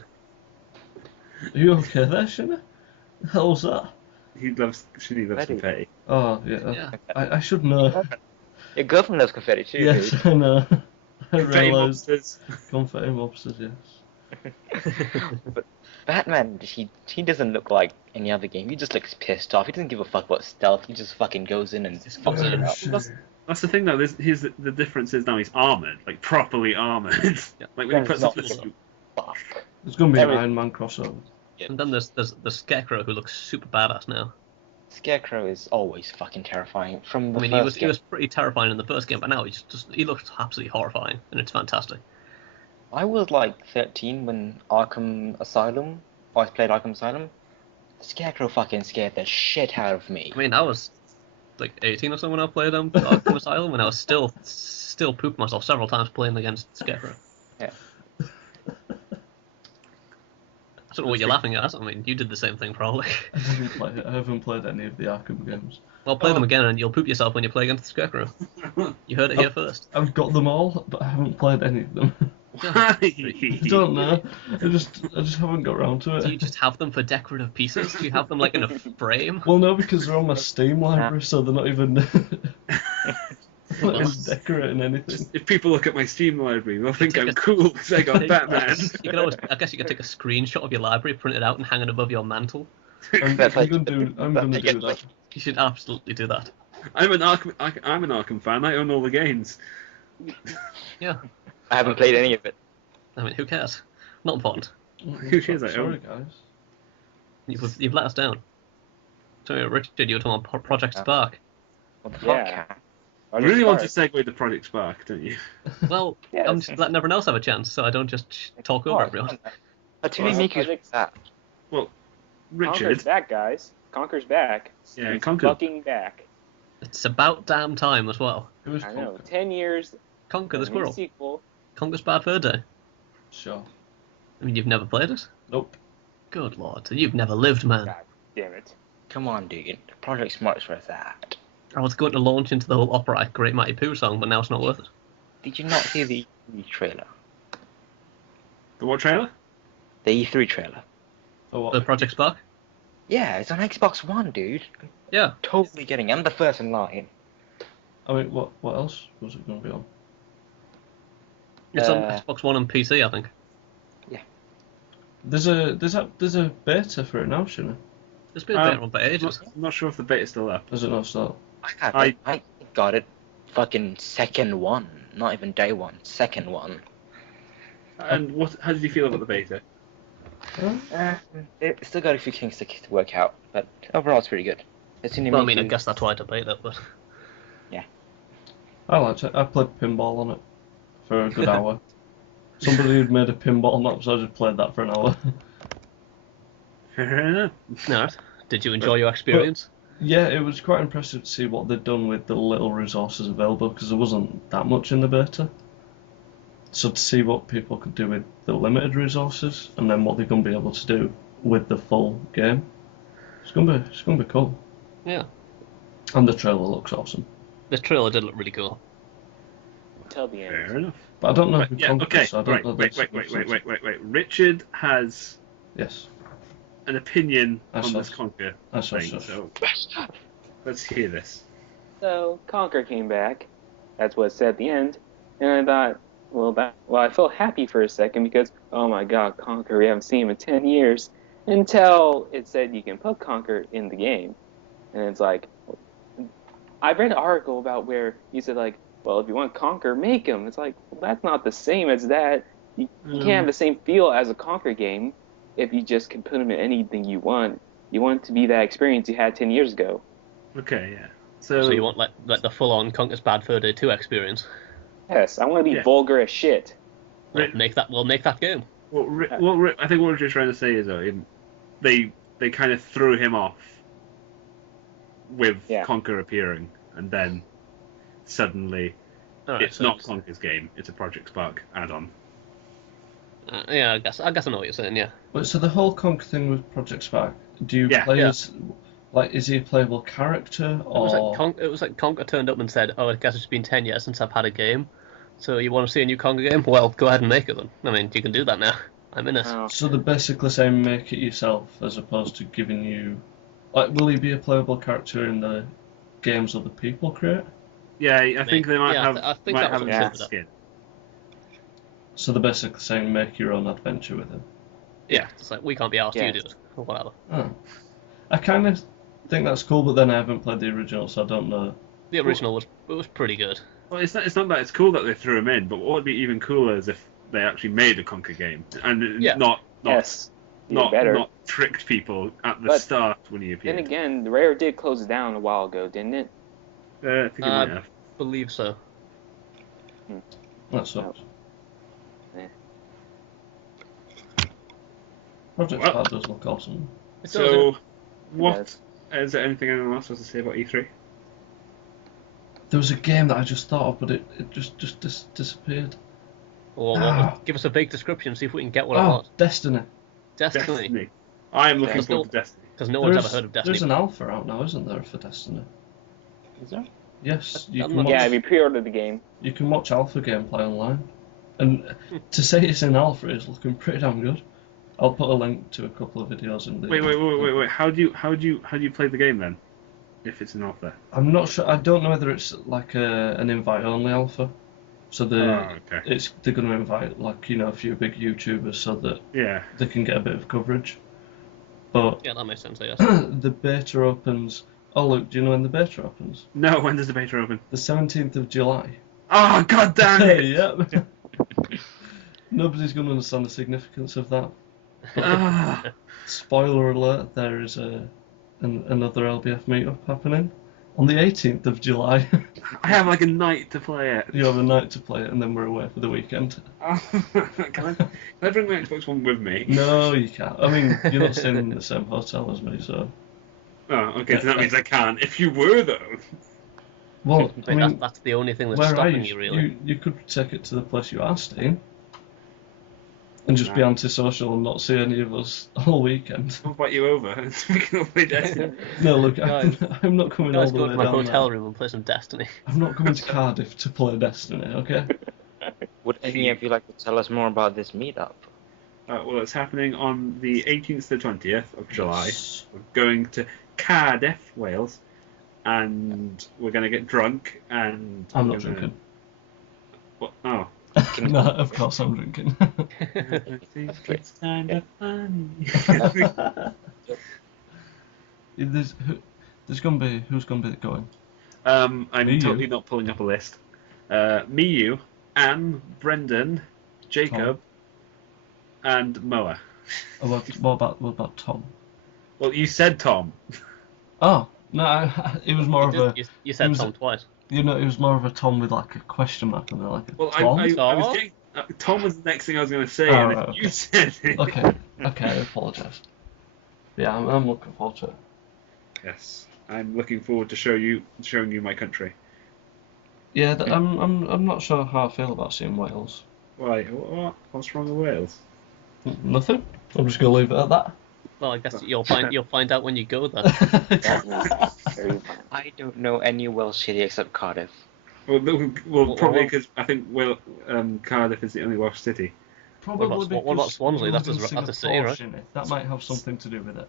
Are you okay there, Shinny? The hell's that? She loves confetti. Oh, yeah. Yeah. I should know. Your girlfriend loves confetti too. Yes, I know. I Confetti realised. monsters. Confetti mobsters, yes. But Batman, he doesn't look like any other game. He just looks pissed off. He doesn't give a fuck about stealth. He just fucking goes in and just fucks it up. That's the thing though. The difference is now he's armored, like properly armored. Yeah. Like when he puts on the That's not- suit. Fuck. There's going to be an Every- Iron Man crossover. And then there's the Scarecrow who looks super badass now. Scarecrow is always fucking terrifying. From the I mean, first he was pretty terrifying in the first game, but now he looks absolutely horrifying, and it's fantastic. I was like 13 when I played Arkham Asylum. Scarecrow fucking scared the shit out of me. I mean, I was like 18 or so when I played Arkham Asylum, and I was still pooped myself several times playing against Scarecrow. Yeah. I don't know what you're laughing at. I mean, you did the same thing probably. I didn't play it. I haven't played any of the Arkham games. Well, play them again, and you'll poop yourself when you play against Scarecrow. You heard it here first. I've got them all, but I haven't played any of them. Why? I don't know. I just haven't got around to Do you it. just have them for decorative pieces? Do you have them like in a frame? Well, no, because they're on my Steam library, so they're not even not even decorating anything. If people look at my Steam library, they'll think take I'm a- cool because I got Batman. I guess you could take a screenshot of your library, print it out, and hang it above your mantle. I'm That's like- gonna do that. You should absolutely do that. I'm an Arkham fan. I own all the games. Yeah. I haven't played any of it. I mean, who cares? Not important. Who cares? I own Sorry, it. guys. You've let us down. So, Richard, you were talking about Project Spark. What the Yeah. fuck? You really want to segue to Project Spark, don't you? Well, Yes. I'm just letting everyone else have a chance, so I don't just talk over everyone. Atumi Well, Miku's Project- that. Conker's Richard. back, guys. Conker's back. Yeah, He's Conker. fucking back. It's about damn time as well. It was I know. Conker. 10 years. Conquer the new squirrel. sequel. Conquer's Bad Fur Day. Sure. I mean, you've never played it? Nope. Good lord, you've never lived, man. Damn it. Come on, dude. Project Smart's worth that. I was going to launch into the whole operatic Great Mighty Pooh song, but now it's not worth it. Did you not see the E3 trailer? The what trailer? The E3 trailer. Oh, The what? Project Spark? Yeah, it's on Xbox One, dude. Yeah. Totally getting it. I'm the first in line. I mean, what else was it going to be on? It's on Uh, Xbox One and PC, I think. There's a beta for it now, shouldn't it? It's been a bit on for ages. I'm not sure if the beta's still up. Is it not still? I got it fucking second one. Not even day one. Second one. And how did you feel about the beta? It still got a few things to work out, but overall it's pretty good. It's in the Well, I mean, I making- guess that's why I debate it, but I liked it. I played pinball on it for a good hour. Somebody had made a pinball map, so I just played that for an hour. Fair enough. no. Did you enjoy your experience? Yeah, it was quite impressive to see what they'd done with the little resources available, because there wasn't that much in the beta. So to see what people could do with the limited resources, and then what they're going to be able to do with the full game, it's going to be cool. Yeah. And the trailer looks awesome. The trailer did look really cool. Until the end. Fair enough. But I don't know Right, who yeah, conquers, okay. so I don't Right, know wait, the wait. Richard has Yes. an opinion I on saw this it. Conquer I saw thing, it. so let's hear this. So Conker came back. That's what it said at the end. And I thought, I felt happy for a second because, oh my god, Conker, we haven't seen him in 10 years. Until it said you can put Conker in the game. And it's like, I read an article about where you said, like, well, if you want Conker, make him. It's like, well, that's not the same as that. You can't have the same feel as a Conker game if you just can put him in anything you want. You want it to be that experience you had 10 years ago. Okay, yeah. So you want like the full-on Conker's Bad Fur Day 2 experience? Yes, I want to be Yeah. vulgar as shit. Well, Right. make that game. I think what we're just trying to say is they kind of threw him off with Yeah. Conquer appearing, and then suddenly Alright, it's not Conquer's game; it's a Project Spark add-on. Yeah, I guess I know what you're saying. Yeah. But so the whole Conk thing with Project Spark, do you Yeah, play yeah. as, like, is he a playable character, It was or... like Conker turned up and said, "Oh, I guess it's been 10 years since I've had a game. So you want to see a new Conker game? Well, go ahead and make it then. I mean, you can do that now. I'm in it." Oh. So they're basically saying make it yourself, as opposed to giving you... Like, will he be a playable character in the games other people create? Yeah, I think they might Yeah, have I think might that was have what a it good said. skin. So they're basically saying make your own adventure with him. Yeah, it's like we can't be asked. Yeah. You do it or whatever. Oh. I kind of think that's cool, but then I haven't played the original, so I don't know. The original was pretty good. Well, it's not that it's cool that they threw him in, but what would be even cooler is if they actually made a Conquer game and Yeah. not Yes. Even better. not tricked people at the But start when he appeared. Then again, Rare did close it down a while ago, didn't it? I think it might have. Believe so. That sucks. Yeah. Project Well- Spark does look awesome. It does, So, what does. is there anything anyone else wants to say about E3? There was a game that I just thought of, but it just disappeared. Or give us a vague description, see if we can get what it Oh, was. Destiny. Destiny. I am looking There's forward no- to Destiny. Because no one's There's- ever heard of Destiny. There's an alpha out now, isn't there, for Destiny? Is there? Yes, you I'm can not- watch, Yeah, we pre-ordered the game. you can watch alpha gameplay online. And to say it's in alpha is looking pretty damn good. I'll put a link to a couple of videos in the... Wait. How do you play the game then? If it's an alpha. I'm not sure. I don't know whether it's like an invite-only alpha. So Oh, okay. they're going to invite, like, you know, a few big YouTubers so that Yeah. they can get a bit of coverage. But Yeah, that makes sense, I guess. the beta opens... Oh, look, do you know when the beta opens? No, when does the beta open? The 17th of July. Oh, god damn it! Yep. Nobody's going to understand the significance of that. Ah. Spoiler alert, there is another LBF meetup happening on the 18th of July. I have like a night to play it. You have a night to play it and then we're away for the weekend. Can I bring my Xbox One with me? No, you can't. I mean, you're not staying in the same hotel as me, so... Oh, okay, so that means I can't. If you were, though. Well, I Wait, mean, that's the only thing that's where are stopping you? you, really. You could take it to the place you are staying. And just be Nah. antisocial and not see any of us all weekend. I'll invite you over and we can all play Destiny. No, look, Guys, I'm not coming all Guys, the go way to my down hotel there. room and play some Destiny. I'm not coming to Cardiff to play Destiny, okay? Would any of you like to tell us more about this meetup? Well, it's happening on the 18th to 20th of July. Yes. We're going to Cardiff, Wales, and we're going to get drunk and... I'm we're not gonna- drinking. What? Oh. No, of course I'm drinking. I think it's kind of funny. There's gonna be who's gonna be going? I'm Me, you. totally not pulling up a list. Me, you, Anne, Brendan, Jacob, and Moa. What about Tom? Well, you said Tom. Oh no, it was more of a You said was- Tom twice. it was more of a Tom with like a question mark and then like a Well, Tom. I was Tom? getting, Tom was the next thing I was going to say, Oh, and right, then okay. you said it. Okay, I apologise. Yeah, I'm looking forward to it. Yes, I'm looking forward to showing you my country. Yeah, I'm not sure how I feel about seeing Wales. Why? What's wrong with Wales? Nothing. I'm just gonna leave it at that. Well, I guess you'll find out when you go there. That was very fun. I don't know any Welsh city except Cardiff. Well, probably well- because I think Cardiff is the only Welsh city. Probably What about because Swansea? you That's live in at the sea, Singapore, right? shouldn't it? That might have something to do with it.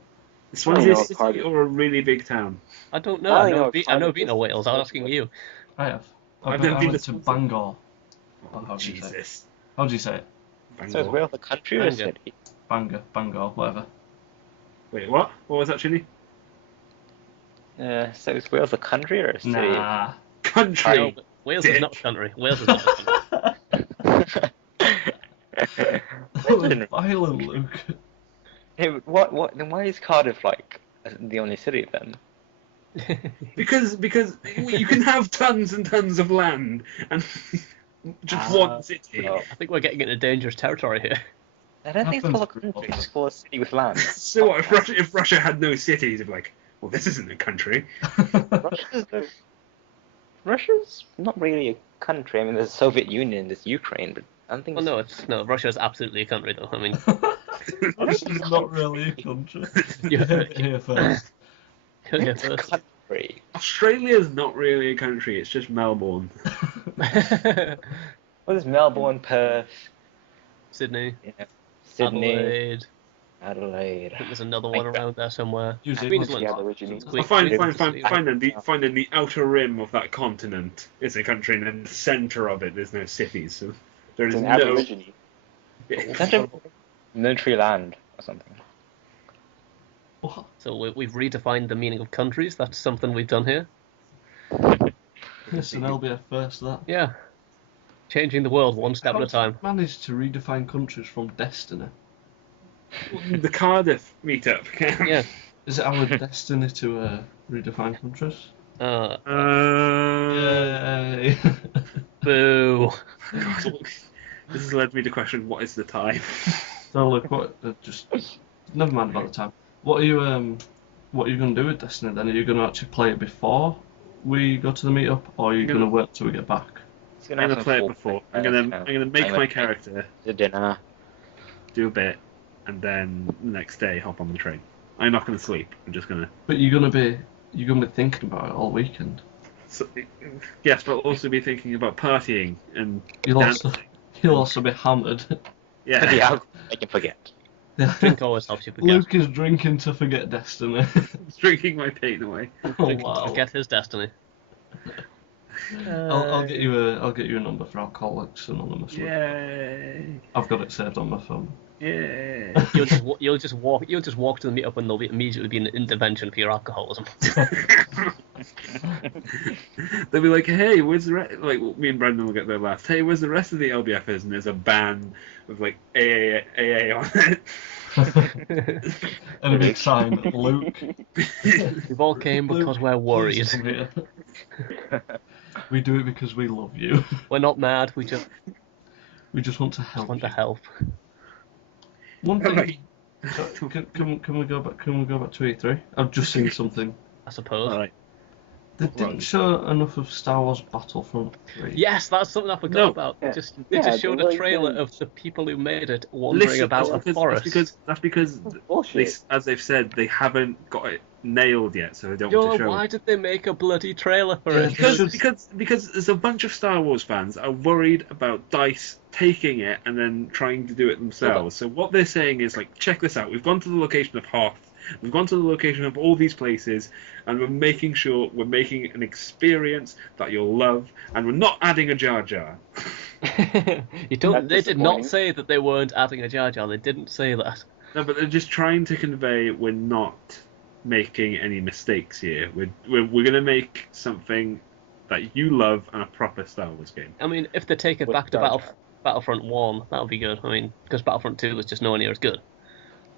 Is Swansea know a what city Cardiff- or a really big town? I don't know. I I've know never it's been Cardiff to is- Wales. I was asking you. I have. I've never I been went to to Swansea. Bangor. Oh, how do you say it? Jesus. How do you say it? So is Bangor. Wales a country or a Bangor. city? Bangor, whatever. Wait, what? What was that, Chili? So is Wales a country or a city? Nah. Country. No, but Wales is not a country. Wales is not a country. Violent, Luke. Hey, what? Then why is Cardiff like the only city then? Because you can have tons and tons of land and just one city. Oh. I think we're getting into dangerous territory here. I don't think it's called a Happens. country. It's called a city with land. So what, if Russia had no cities, it'd be like, well, this isn't a country. Russia's not really a country. I mean, there's the Soviet Union, there's Ukraine, but I don't think. Well, no, Russia is absolutely a country, though. I mean, This is not really a country. You heard it Here first. yeah, it's a first. country. Australia's not really a country, it's just Melbourne. Well, there's Melbourne, Perth, Sydney, you know, Sydney, Adelaide. Adelaide. I think there's another one around there somewhere. New Zealand. Queensland. Yeah, the Origins. I'll find Queensland. in the outer rim of that continent is a country, and in the centre of it there's no cities. So there is It's an no. Aborigine. That's a military land or something. What? So we've redefined the meaning of countries. That's something we've done here. It's an LBF first, that. Yeah. Changing the world one step at a How time. did you manage to redefine countries from Destiny? The Cardiff meetup. Yeah. Is it our destiny to redefine countries? Uh, Yay! boo. This has led me to question what is the time. So look, what? Just never mind about the time. What are you going to do with Destiny then? Are you going to actually play it before we go to the meetup, or are you going to wait till we get back? It's I'm gonna gonna have play it some before. full- I'm gonna make I'm my gonna character, the dinner. do a bit, and then the next day hop on the train. I'm not gonna sleep. I'm just gonna. But you're gonna be thinking about it all weekend. So, yes, but I'll also be thinking about partying and You'll also dancing. be hammered. Yeah. The alcohol, I can forget. Drink always helps you forget. Luke is drinking to forget Destiny. Drinking my pain away. Oh Drinking to wow! forget his destiny. I'll get you a number for Alcoholics Anonymous. Luke. Yay! I've got it saved on my phone. Yay! You'll just walk to the meetup and there'll immediately be an intervention for your alcoholism. They'll be like, "Hey, where's the rest?" Like me and Brendan will get there last. Hey, where's the rest of the LBFers? And there's a ban with like AA on it. And a big sign, Luke. We've all came because we're worried. please come here. We do it because we love you. We're not mad. We just We just want to help. want to you. help. One thing. Right. So, can we go back? Can we go back to E3? I've just seen something. I suppose. All right. They didn't show enough of Star Wars Battlefront 3. Yes, that's something I forgot No. about. Yeah. They Yeah, just showed they a really trailer didn't. of the people who made it wandering Listen, about a forest. that's because Bullshit. as they've said, they haven't got it nailed yet, so they don't want Yo, to show. why did they make a bloody trailer for Yeah, it? Because there's a bunch of Star Wars fans are worried about DICE taking it and then trying to do it themselves. So what they're saying is like, check this out. We've gone to the location of Hoth. We've gone to the location of all these places, and we're making sure we're making an experience that you'll love, and we're not adding a Jar Jar. You don't. That's They did not disappointing. say that they weren't adding a Jar Jar. They didn't say that. No, but they're just trying to convey we're not making any mistakes here. We're going to make something that you love and a proper Star Wars game. I mean, if they take it With back to Jar Jar. Battlefront 1, that would be good. I mean, because Battlefront 2 was just nowhere near as good.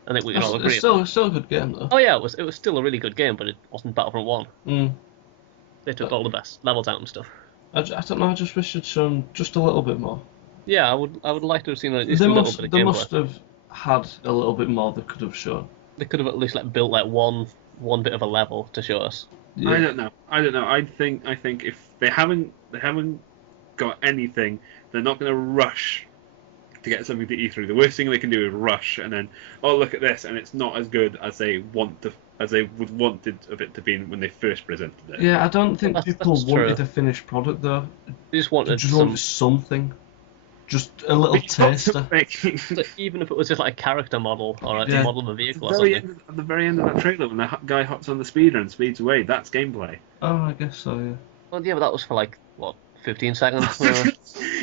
I think we can all agree. It's on that. still a good game though. Oh yeah, it was still a really good game, but it wasn't Battlefront 1. Mm. They took all the best levels out and stuff. I don't know. I just wish they'd shown just a little bit more. Yeah, I would like to have seen at least They a little must bit of they gameplay. must have had a little bit more they could have shown. They could have at least built one bit of a level to show us. Yeah. I don't know. I think if they haven't got anything, they're not going to rush to get something to E3. The worst thing they can do is rush and then, oh, look at this, and it's not as good as they would wanted of it to be when they first presented it. Yeah, I don't think That's people true. wanted a finished product though. They just They wanted just some. wanted something, just a little taster. Even if it was just like a character model or a Yeah. model of a vehicle or Very something. at the very end of that trailer, when the guy hops on the speeder and speeds away, that's gameplay. Oh, I guess so. Yeah. Well, yeah, but that was for 15 seconds.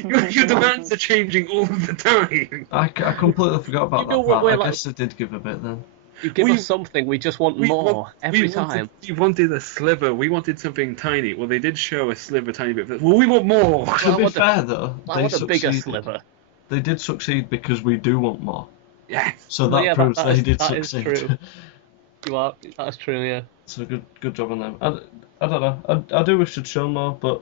Your demands are changing all the time. I completely forgot about You know that what part. we're I like- guess they did give a bit then. You give We- us something, we just want more every time. We wanted a sliver. We wanted something tiny. Well, they did show a sliver, tiny bit. Well, we want more. Well, I To be want a- fair though, I they want a bigger succeeded. sliver. They did succeed because we do want more. Yes. So Well, that yeah, proves that they is- did that is succeed. true. That's true, yeah. So good job on them. I don't know. I do wish they'd shown more, but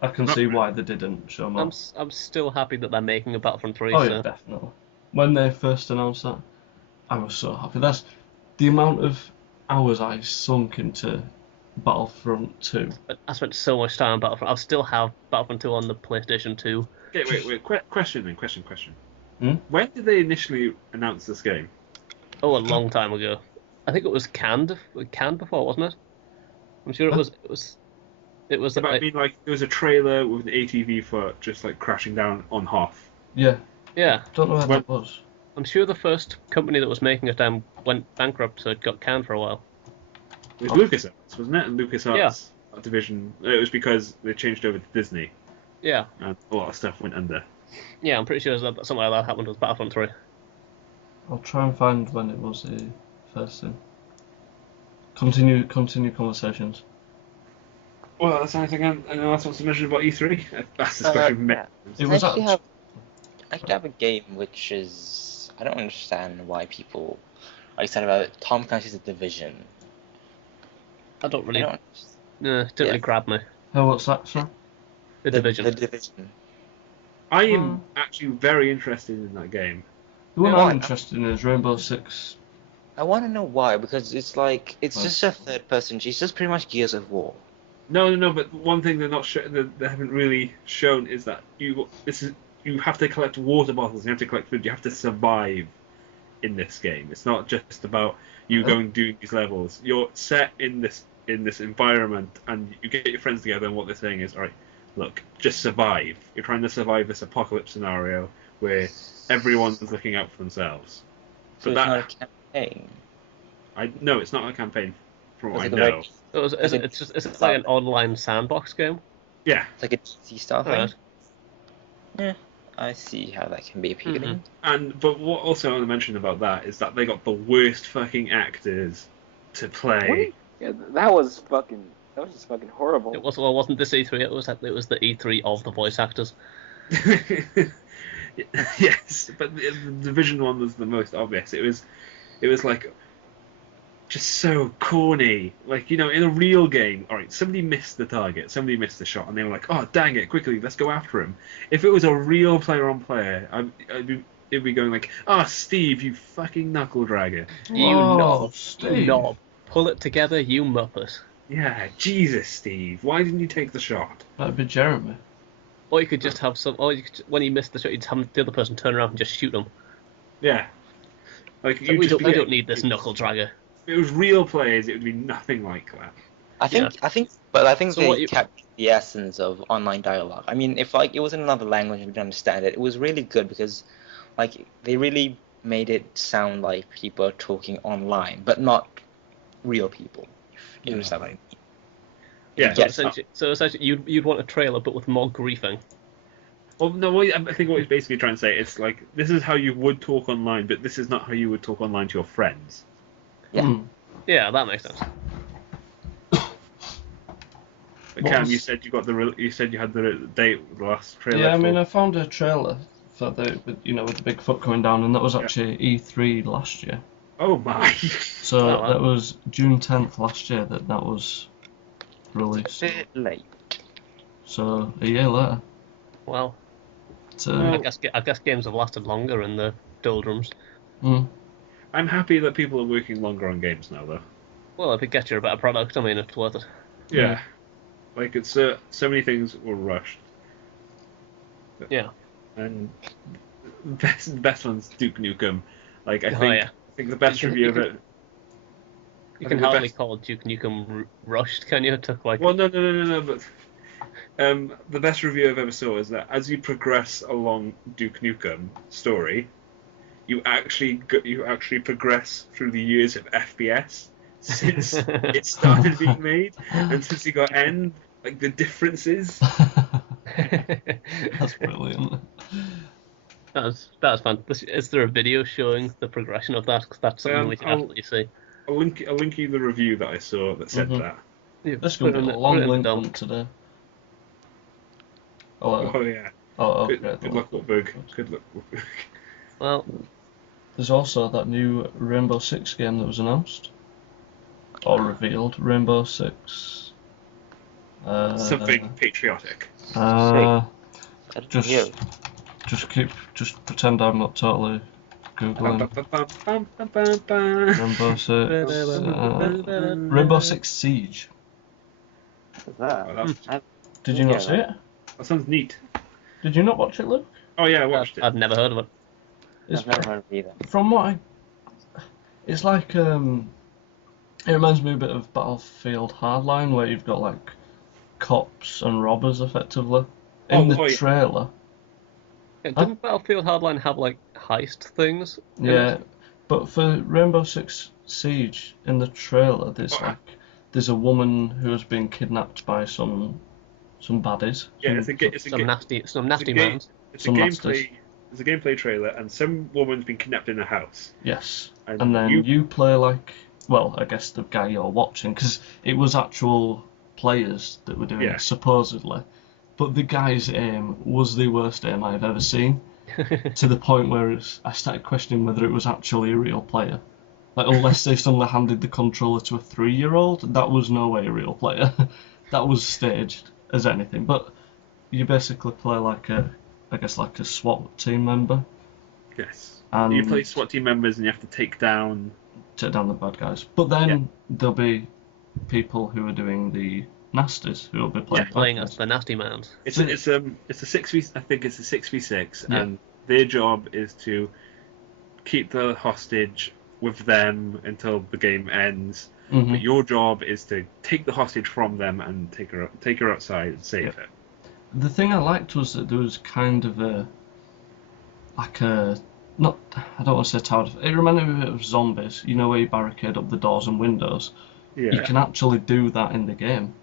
I can see why they didn't show more. I'm still happy that they're making a Battlefront 3. Oh so. yeah, definitely. When they first announced that, I was so happy. That's the amount of hours I sunk into Battlefront 2. But I spent so much time on Battlefront. I'll still have Battlefront 2 on the PlayStation 2. Okay, wait. Question. Hmm? When did they initially announce this game? Oh, a long time ago. I think it was canned before, wasn't it? I'm sure it was. It was. But I Like, mean, like, there was a trailer with an ATV for just like crashing down on Hoth. Yeah, yeah, don't know where When- that was. I'm sure the first company that was making it went bankrupt, so it got canned for a while. It was Oh. LucasArts, wasn't it? And LucasArts division. It was because they changed over to Disney, Yeah, and a lot of stuff went under. yeah, I'm pretty sure something like that happened with Battlefront 3. I'll try and find when it was the first thing. Continue conversations. Well, that's anything anyone else wants to mention about E3? That's the Uh, question. yeah. It I was actually act- have, I actually have a game which is I don't understand why people are excited about it. Tom Clancy's The Division. I don't I really. don't. Didn't really Yeah. grab me. Oh, what's that, sir? The Division. The Division. I am actually very interested in that game. The one Yeah, I'm I- interested in is Rainbow Six. I want to know why because it's like it's Right. just a third person. It's just pretty much Gears of War. No. But one thing they're not they haven't really shown is that you have to collect water bottles. You have to collect food. You have to survive in this game. It's not just about you going doing these levels. You're set in this environment, and you get your friends together. And what they're saying is, all right, look, just survive. You're trying to survive this apocalypse scenario where everyone's looking out for themselves. So But it's that not a campaign. no, it's not a campaign. From what I It's like a know. very- It's like an online sandbox game. Yeah. It's like a DC style thing. Alright. Yeah, I see how that can be appealing. But what also I want to mention about that is that they got the worst fucking actors to play. Yeah, that was just fucking horrible. It wasn't this E3. It was the E3 of the voice actors. Yes, but the Division one was the most obvious. It was like just so corny. Like, in a real game, all right, somebody missed the target, somebody missed the shot, and they were like, "Oh, dang it! Quickly, let's go after him." If it was a real player-on-player, it'd be going like, "Ah, Steve, you fucking knuckle dragger." You Whoa, knob. Steve. You knob. Pull it together, you muppet. Yeah, Jesus, Steve, why didn't you take the shot? That'd be Jeremy. Or you could just have some. Or you could, when he missed the shot, you'd have the other person turn around and just shoot him. Yeah. Like, So you'd we just don't. be We getting- don't need this knuckle dragger. If it was real players, it would be nothing like that. I think So what they you- kept the essence of online dialogue. I mean, if like it was in another language and we didn't understand it, it was really good because like they really made it sound like people are talking online, but not real people. If you understand what I mean. Yeah, So Yes. essentially, you'd want a trailer, but with more griefing. Well, no, I think what he's basically trying to say is like, this is how you would talk online, but this is not how you would talk online to your friends. Yeah. Hmm. Yeah, that makes sense. But What Cam, was- you said you said you had the date with the last trailer. Yeah, I mean, for- I found a trailer for with the big foot coming down, and that was actually E3 last year. Oh my! So Oh, wow. that was June 10th last year that was released. A bit late. So a year later. Well, So, I guess games have lasted longer in the doldrums. I'm happy that people are working longer on games now, though. Well, if it gets you a better product, I mean, it's worth it. Yeah, like it's so many things were rushed. Yeah. And the best one's Duke Nukem. Like I Oh, think yeah. I think the best You can- review you of can- it. You I can think the hardly best- call Duke Nukem rushed, can you? It took like. Well, no, but the best review I've ever saw is that as you progress along Duke Nukem story, you actually progress through the years of FPS since it started being made, and since it got end, like the differences. that's brilliant. That's fun. Is there a video showing the progression of that? Because that's something we should I'll- absolutely see. I'll link you the review that I saw that said Mhm. that. Yeah, This is put going to it be a in long the link dump. one today. Oh, Oh yeah. okay. Good luck, Wutberg. Good luck. Wutberg. Well, There's also that new Rainbow Six game that was announced. Or revealed. Rainbow Six. Something patriotic. Uh, I didn't Just- hear it. just pretend I'm not totally googling. Rainbow Six. Rainbow Six Siege. What's that? Oh, that, Did you not see Yeah. it? that sounds neat. Did you not watch it, Luke? Oh yeah, I watched it. I've never heard of it. It's I've never heard of it either. from what it's like it reminds me a bit of Battlefield Hardline, where you've got like cops and robbers effectively in the yeah. trailer. Yeah, didn't Battlefield Hardline have like heist things? in Yeah, it? but for Rainbow Six Siege in the trailer, there's a woman who has been kidnapped by some baddies. Yeah, it's a Some nasty game- man. It's a some gameplay. masters. It's a gameplay trailer, and some woman's been kidnapped in a house. Yes, And and then you- you play like, well, I guess the guy you're watching, because it was actual players that were doing Yeah. it supposedly, but the guy's aim was the worst aim I've ever seen, to the point where I started questioning whether it was actually a real player. Like, unless they suddenly handed the controller to a 3-year-old, that was no way a real player. That was staged as anything. But you basically play like a SWAT team member, Yes. and You play SWAT team members, and you have to take down. the bad guys. But then there'll be people who are doing the nasties who will be playing Playing bad as guys. the nasty man. It's a 6v. I think it's a 6v6, Yeah. and their job is to keep the hostage with them until the game ends. Mhm. But your job is to take the hostage from them and take her outside and save her. The thing I liked was that there was kind of not, I don't want to say tower defense. It reminded me a bit of zombies, you know, where you barricade up the doors and windows. You Yeah. can actually do that in the game.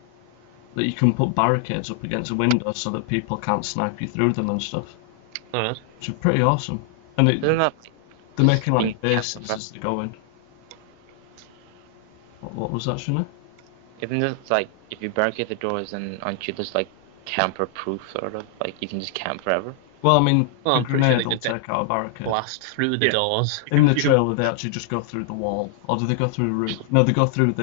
That you can put barricades up against a window so that people can't snipe you through them and stuff. Alright. Which is pretty awesome. And Isn't that they're making like being bases captured? as they go in. What was that, Shana? Isn't it like if you barricade the doors and aren't you just like camper proof sort of? Like you can just camp forever? Well, I mean, Well, a I'm pretty sure grenade they will could take out a barricade. Blast through the Yeah. doors. In the You can- trailer, they actually just go through the wall, or do they go through the roof? No, they go through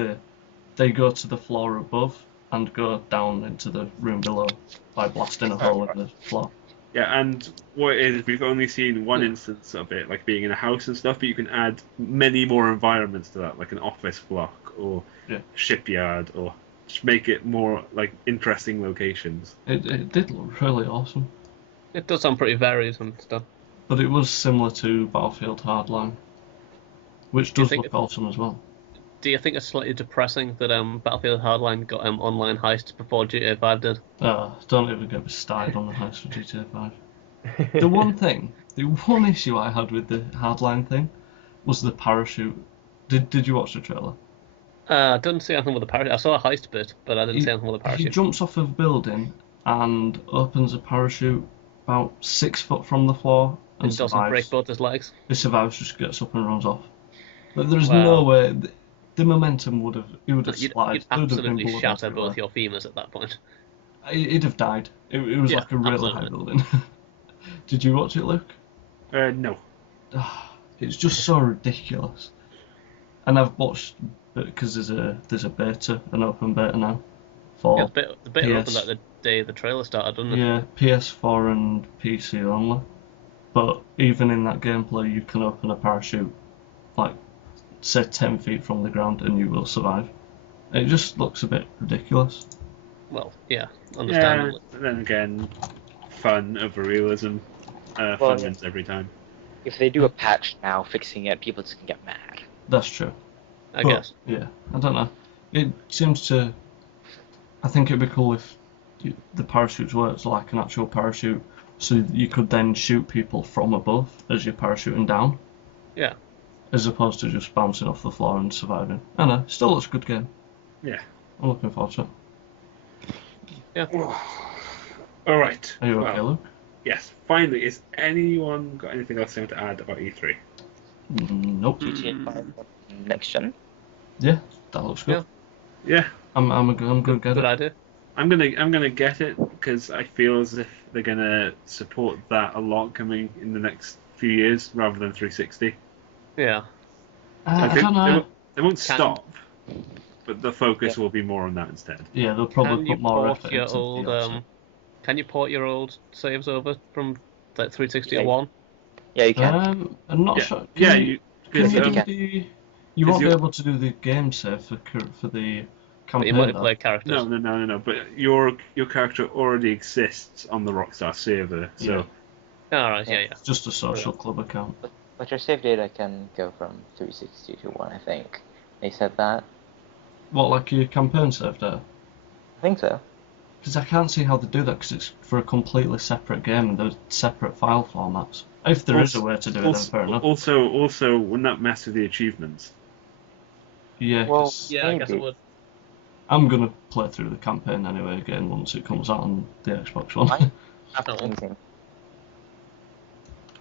they go to the floor above and go down into the room below by blasting a hole in the floor. Yeah, and what it is, we've only seen one instance of it, like being in a house and stuff, but you can add many more environments to that, like an office block or Yeah. shipyard or just make it more like interesting locations. It did look really awesome, It does sound pretty varied and stuff. but it was similar to Battlefield Hardline, which Do you does think look awesome as well. Do you think it's slightly depressing that Battlefield Hardline got online heists before GTA 5 did? Don't even get me started on the heist for GTA 5. The one issue I had with the Hardline thing was the parachute. Did you watch the trailer? I didn't see anything with the parachute. I saw a heist bit, but I didn't see anything with the He parachute. jumps off of a building and opens a parachute about 6 foot from the floor and It doesn't survives. break both his legs. He survives, just gets up and runs off. But there's Wow. no way. The momentum would have. He would have You'd splattered. There would have been absolutely blood shatter everywhere. both your femurs at that point. He'd have died. It was Yeah, like a really absolutely. high building. Did you watch it, Luke? No. It's just so ridiculous. And I've watched because there's a beta, an open beta now. For Yeah, the bit opened PS. like the day the trailer started, didn't it? Yeah, PS4 and PC only. But even in that gameplay, you can open a parachute, like, say 10 feet from the ground, and you will survive. It just looks a bit ridiculous. Well, yeah, Yeah, understandably. then again, fun over realism. Well, Fun yeah. wins every time. If they do a patch now fixing it, people just can get mad. That's true. I But, guess. Yeah, I don't know. It seems to. I think it'd be cool if the parachutes worked like an actual parachute, so you could then shoot people from above as you're parachuting down. Yeah. As opposed to just bouncing off the floor and surviving. I know, still looks a good game. Yeah. I'm looking forward to it. All right. Are you well, okay, Luke? Yes. Finally, is anyone got anything else they want to add about E3? Nope. GTA 5 next gen. Yeah, that looks good. Yeah. I'm gonna get Good it. idea. I'm gonna get it because I feel as if they're gonna support that a lot coming in the next few years rather than 360. Yeah. I think don't know. They won't Can- stop, but the focus will be more on that instead. Yeah, they'll Can probably you put more port effort your into old DLC. Can you port your old saves over from like 360 to Yeah. 1? Yeah, you can. I'm not Yeah. sure. Yeah, Can you Can because you do you can. the? You 'cause won't be you're- able to do the game save for the But your campaign. though. multiplayer characters. no. But your character already exists on the Rockstar server, so Alright, yeah. It's just a social club account. But your save data can go from 360 to 1, I think. They said that. What, like your campaign save there? I think so. Because I can't see how they do that because it's for a completely separate game and there's separate file formats. If there is a way to do it, then fair enough. Also, wouldn't that mess with the achievements? Yeah, Well, 'cause Yeah, I guess it Maybe. would. I'm gonna play through the campaign anyway again once it comes out on the Xbox One. Fine. Not Oh. anything.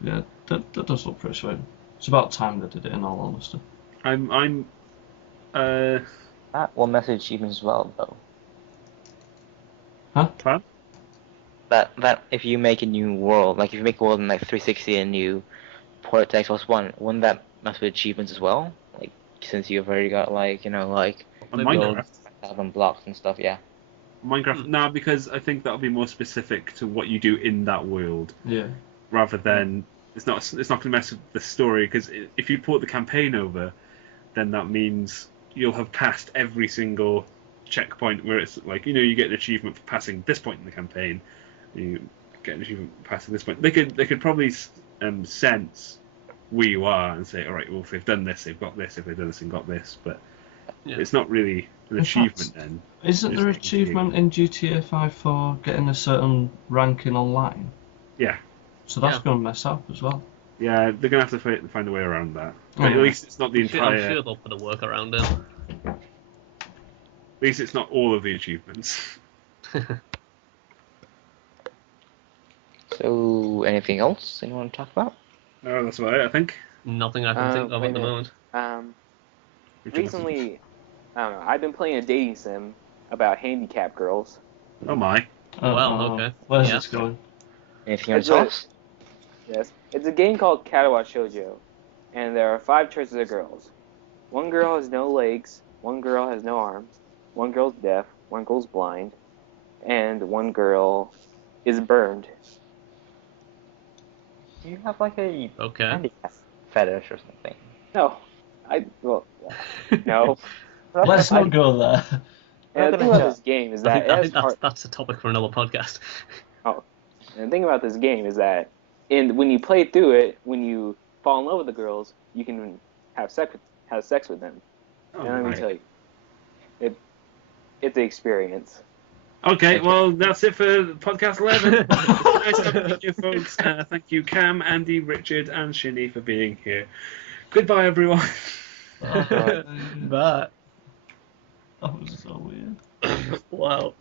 Yeah, that does look pretty sweet. It's about time they did it, in all honesty. That will message achievements as well, though. Huh? That if you make a new world, like if you make a world in like 360 and you port it to Xbox One, wouldn't that mess with achievements as well? Like since you've already got like on They Minecraft. 5,000 blocks and stuff, yeah. Minecraft, no, because I think that'll be more specific to what you do in that world, Yeah. rather than it's not going to mess with the story. Because if you port the campaign over, then that means you'll have passed every single checkpoint where it's like you get an achievement for passing this point in the campaign. You get an achievement for passing this point. They could probably sense where you are and say, all right, well if they've done this, they've got this. If they've done this and got this, but Yeah. it's not really an In fact, achievement then. Isn't It's there like achievement in GTA 5 for getting a certain ranking online? Yeah. So that's Yeah. going to mess up as well. Yeah, they're gonna have to find a way around that. But Mm. at least it's not the I'm entire. sure they'll put a workaround in. At least it's not all of the achievements. So anything else you want to talk about? No, that's about it. I think. Nothing I can think of wait at the a minute. moment. Recently, I don't know. I've been playing a dating sim about handicapped girls. Oh my. Well, okay. Where's Yeah. this going? Anything on It's sauce? Yes, it's a game called Katawa Shoujo, and there are 5 choices of girls. One girl has no legs, one girl has no arms, one girl's deaf, one girl's blind, and one girl is burned. Do you have like a Okay. handicap fetish or something? No, no. Let's not go there. And the thing about this game is I that think, I it think has that's a topic for another podcast. And the thing about this game is that when you play through it, when you fall in love with the girls, you can have sex with them. Oh, And let me right. tell you, it's an experience. Okay, well, that's it for podcast 11. Nice having you, folks. Thank you, Cam, Andy, Richard, and Shinny for being here. Goodbye, everyone. But That was so weird. wow.